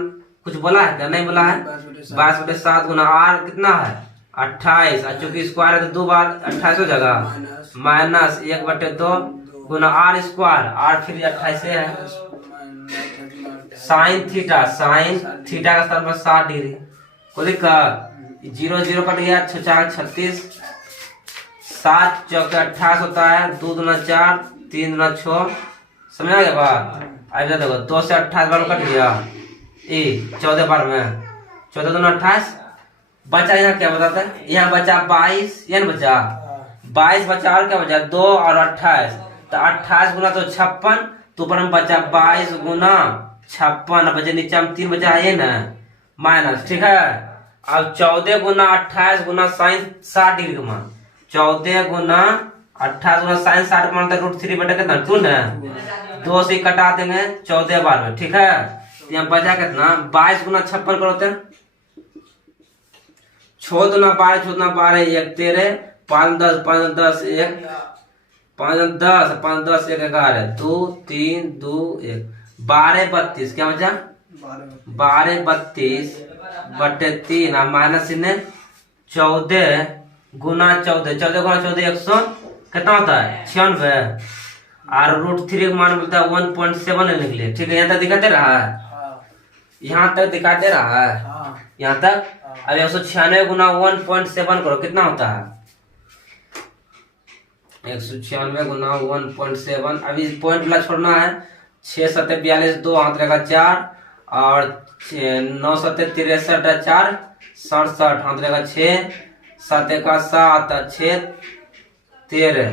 कुछ बोला है क्या, नहीं बोला है, 22/7 गुना आर कितना है 28, और चूंकि स्क्वायर है तो 2 बार 28 हो जाएगा, माइनस 1/2 गुना आर स्क्वायर, आर फिर 28 है, साइन थीटा का स्थान पर 60 डिग्री, को दिक्कत 0 0 कट गया, 6 4 36, 7 चौके 28 होता है, 2 दूना 4 3 दूना 6, समझ आ गया बात। अब देखो 2 से 28 बार कट गया, 14 बार में 14 दूना 28, बचा यहाँ क्या बताता है, यहाँ बचा 22, ये ना बचा 22 बचा, और क्या बचा 2 और 28, तो 28 गुना तो 56, तो ऊपर में बचा 22 गुना 56, बचे नीचे में 3 बचा है ना माइनस, ठीक है। अब 14 गुना 28 गुना साइन 60 डिग्री का मान, 14 गुना 28 गुना साइन 60 मान √3 बटे कितना 2 ना, 2 से कटा देंगे 14 बार में, ठीक है। यहाँ बचा कितना 22 गुना 56 करोते 6 दूना 12 6 दूना 12 1 13, 5 10 5 10 1 5 10 5 10 1 11 2 3 2 1 12 32, क्या बचा 12 32 बटे 3 और माइनस इन्हें 14 गुना 14 गुना 14 100 कितना होता है 96, और √3 मान मिलता है 1.7 लेने के लिए, ठीक है। यहाँ तक दिखाते रहा है, यहाँ तक दिखाते रहा है, यहाँ तक। अब 196 गुना 1.7 करो, कितना होता है 196 गुना 1.7, अभी पॉइंट वाला छोड़ना है, 6 7 42 2 हाथ रहेगा 4, और 9 7 63 4 67 हाथ रहेगा 6, 7 1 7 6 13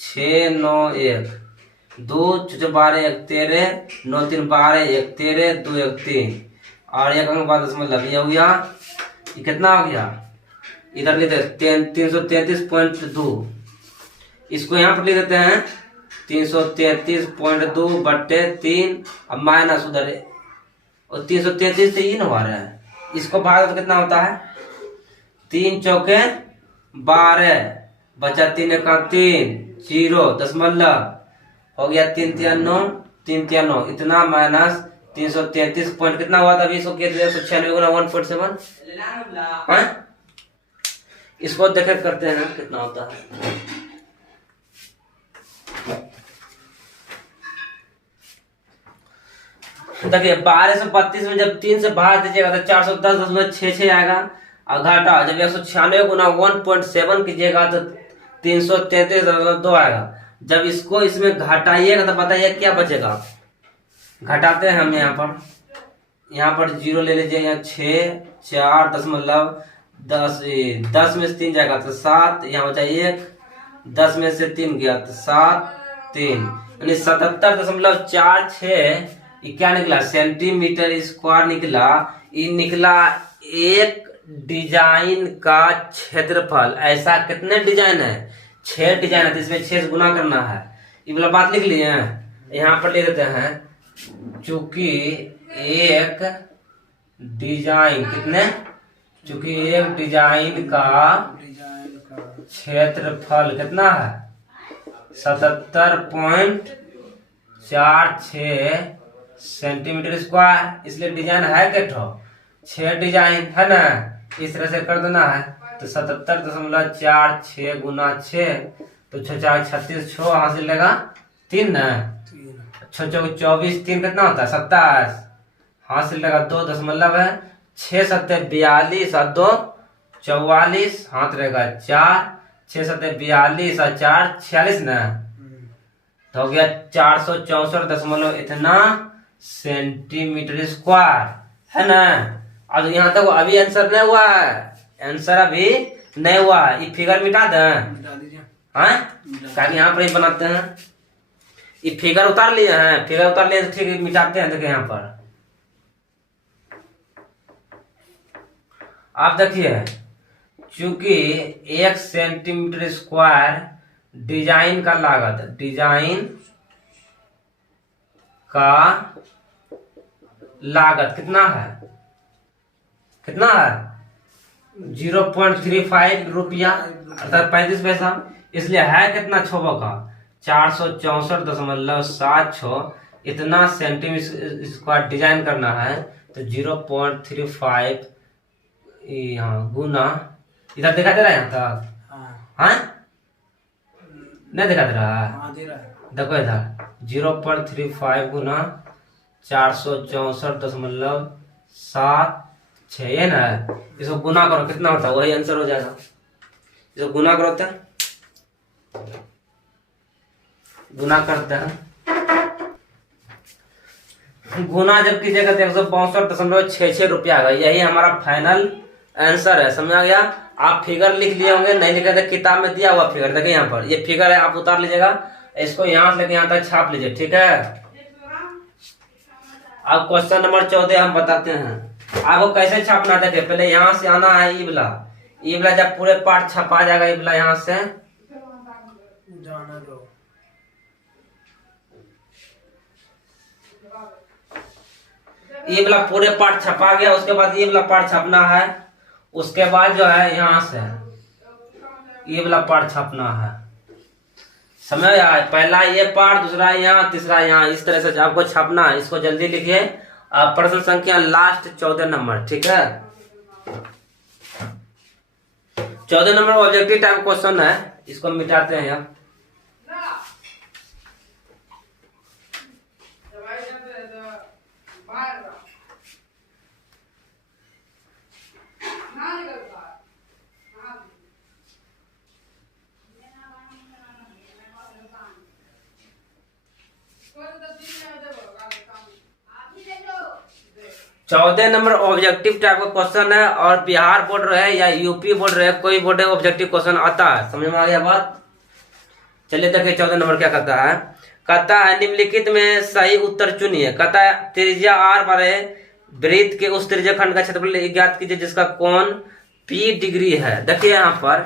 6 9 1 2 6 12 1 13 9 3 12 1 13 2 1 3, और 1 अंक बाद दशमलव ये हो गया, ये कितना हो गया, इधर लिखते 333.2, इसको यहाँ पर लिख देते हैं 333.2 बटे 3, अब माइनस उधर, और 333 से ये ना हो रहा है, इसको भाग तो कितना होता है 3 चौके 12 बचा 3 1 3 0 दशमलव हो गया 3 3 9 3 3 9, इतना माइनस 333 पॉइंट कितना हुआ था अभी, इसको 196 गुना 1.7, इसको देखे करते हैं कितना होता है। देखिए 12 से 32 में जब 3 से भाग दीजिएगा तो 410.66 आएगा, और घाटा जब 196 गुना 1.7 कीजिएगा तो 333.2 आएगा। जब इसको इसमें घटाइएगा तो बताइए क्या बचेगा, घटाते हैं हम यहाँ पर 0 ले लीजिए, यहाँ 6 4 दशमलव 10 में से 3 जाएगा तो 7, यहाँ बचा 1, 10 में से 3 गया तो 7 3, यानी 77.46, ये क्या निकला सेंटीमीटर स्क्वायर निकला। ये निकला एक डिजाइन का क्षेत्रफल। ऐसा कितने डिजाइन है 6 डिजाइन है, तो इसमें 6 से गुना करना है। ये वाला बात लिख लिए हैं, यहाँ पर लिख देते हैं चूंकि एक डिजाइन चूंकि एक डिजाइन का क्षेत्रफल कितना है 77.46 सेंटीमीटर स्क्वायर, इसलिए डिजाइन है क्या 6 डिजाइन है ना, इस तरह से कर देना है। तो 77.46 गुना 6 तो 6 4 36 6 हासिल लेगा 3 ना, 6 4 24 3 कितना होता है 27 हासिल लेगा 2 दशमलव है 6 7 42 और 2 44 हाथ रहेगा 4 6 7 42 और 4 46 ना, तो हो गया 464 इतना सेंटीमीटर स्क्वायर है ना। और यहाँ तक अभी आंसर नहीं हुआ है, आंसर अभी नहीं हुआ है। ये फिगर मिटा दें हाँ, यहाँ पर ही बनाते हैं। ये फिगर उतार लिए हैं, फिगर उतार लिए तो ठीक मिटाते हैं। देखिए यहाँ पर आप देखिए चूंकि 1 सेंटीमीटर स्क्वायर डिजाइन का लागत कितना है 0.35 रुपया अर्थात 35 पैसा। इसलिए है कितना छोबो का 464.76। इतना सेंटीमीटर स्क्वायर डिजाइन करना है तो 0.35 यहाँ गुना, इधर दिखा दे रहा है यहाँ तक हाँ नहीं दिखा दे रहा है हाँ दे रहा है। देखो इधर 0.35 गुना 464.76 ये ना, इसको गुना करो कितना होता है वही आंसर हो जाएगा। इसको गुना करो तो गुना करते हैं, गुना जब कीजिएगा तो 162.66 रुपया आएगा। यही हमारा फाइनल आंसर है, समझ आ गया। आप फिगर लिख लिए होंगे, नहीं लिखे तो किताब में दिया हुआ फिगर देखिए यहाँ पर ये फिगर है, आप उतार लीजिएगा, इसको यहाँ से लेके यहाँ तक छाप लीजिए, ठीक है। अब क्वेश्चन नंबर 14 हम बताते हैं आपको कैसे छापना। देखिए पहले यहाँ से आना है ई वाला जब पूरे पार्ट छपा जाएगा ई वाला यहाँ से जाना दो। ये वाला पूरे पार्ट छपा गया, उसके बाद ये वाला पार्ट छपना है, उसके बाद जो है यहाँ से ये वाला पार्ट छपना है, समझ आया। पहला ये पार्ट, दूसरा यहाँ, तीसरा यहाँ, इस तरह से आपको छपना है। इसको जल्दी लिखिए। प्रश्न संख्या लास्ट 14 नंबर, ठीक है। 14 नंबर ऑब्जेक्टिव टाइप क्वेश्चन है, इसको मिटाते हैं यहाँ। चौदह नंबर ऑब्जेक्टिव टाइप का क्वेश्चन है और बिहार बोर्ड रहे या यूपी बोर्ड रहे, कोई बोर्ड है ऑब्जेक्टिव क्वेश्चन आता है, समझ में आ गया बात। चलिए देखिए 14 नंबर क्या कहता है। कहता है निम्नलिखित में सही उत्तर चुनिए। कहता है त्रिज्या r बारे वृत्त के उस त्रिज्या खंड का क्षेत्रफल ज्ञात कीजिए जिसका कोण p डिग्री है। देखिए यहाँ पर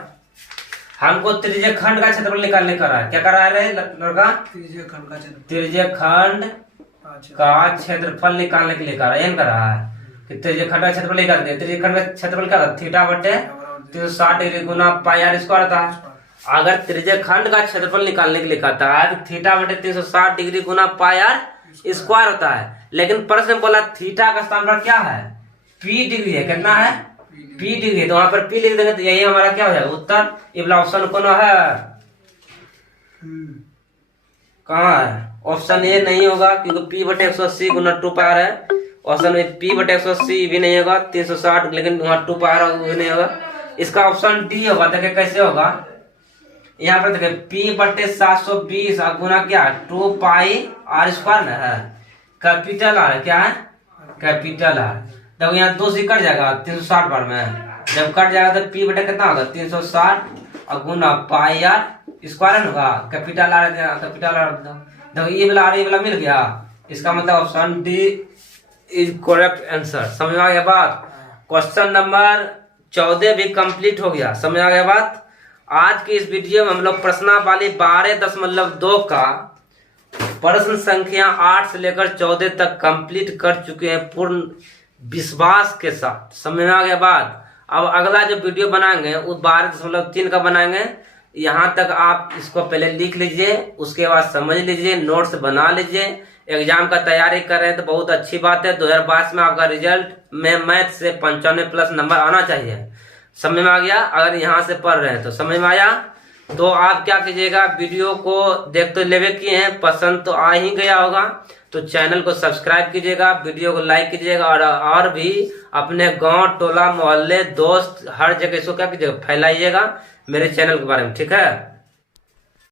हमको त्रिज्या खंड का क्षेत्रफल निकालने का है। क्या करा रहे लड़का? त्रिज्या खंड का क्षेत्रफल निकालने के लिए कर रहा है कि त्रिज्या खंड का क्षेत्रफल निकाल दे। त्रिज्या खंड का क्षेत्रफल क्या था? थीटा बटे 360 डिग्री गुना पाई आर स्क्वायर था। अगर त्रिज्या खंड का क्षेत्रफल निकालने के लिए कहता है तो थीटा बटे 360 डिग्री गुना पाई आर स्क्वायर होता है, लेकिन प्रश्न में बोला थीटा का स्थान पर क्या है? पी डिग्री है। कितना है? P degree. तो वहां पर पी लिख देंगे तो यही हमारा क्या हो जाएगा उत्तर। ये वाला ऑप्शन कौन है? कहाँ है? ऑप्शन ए नहीं होगा क्योंकि पी बटे 180 गुना 2 पाई आर है। ऑप्शन में पी बटे 180 भी नहीं होगा, 360 लेकिन वहां 2 पाई आर भी नहीं होगा। इसका ऑप्शन डी होगा। देखिए कैसे होगा, यहाँ पर देखिए पी बटे 720 गुना क्या 2 पाई आर स्क्वायर ना है, कैपिटल आर क्या है? Capital R. देखो यहाँ 2 से कट जाएगा 360 बार में, जब कट जाएगा तो पी बटे कितना होगा 360 और गुना पाई आर स्क्वायर होगा, कैपिटल आर कैपिटल आर। देखो ये वाला आर ये वाला मिल गया, इसका मतलब option D is correct answer. समझ में आ गया बात। क्वेश्चन नंबर 14 भी कंप्लीट हो गया। समझ आ गया बात। आज की इस वीडियो में हम लोग प्रश्नावली 12.2 का प्रश्न संख्या 8 से लेकर 14 तक कंप्लीट कर चुके हैं पूर्ण विश्वास के साथ। समझ में आ गया बात। अब अगला जो वीडियो बनाएंगे वो 12.3 का बनाएंगे। यहाँ तक आप इसको पहले लिख लीजिए, उसके बाद समझ लीजिए, नोट्स बना लीजिए। एग्जाम का तैयारी कर रहे हैं तो बहुत अच्छी बात है। 2022 में आपका रिजल्ट में मैथ से 95+ नंबर आना चाहिए। समझ में आ गया। अगर यहाँ से पढ़ रहे हैं तो समझ में आया तो आप क्या कीजिएगा, वीडियो को देख तो लेवे किए हैं, पसंद तो आ ही गया होगा तो चैनल को सब्सक्राइब कीजिएगा, वीडियो को लाइक कीजिएगा और भी अपने गांव टोला मोहल्ले दोस्त हर जगह इसको क्या कीजिएगा फैलाइएगा मेरे चैनल के बारे में, ठीक है।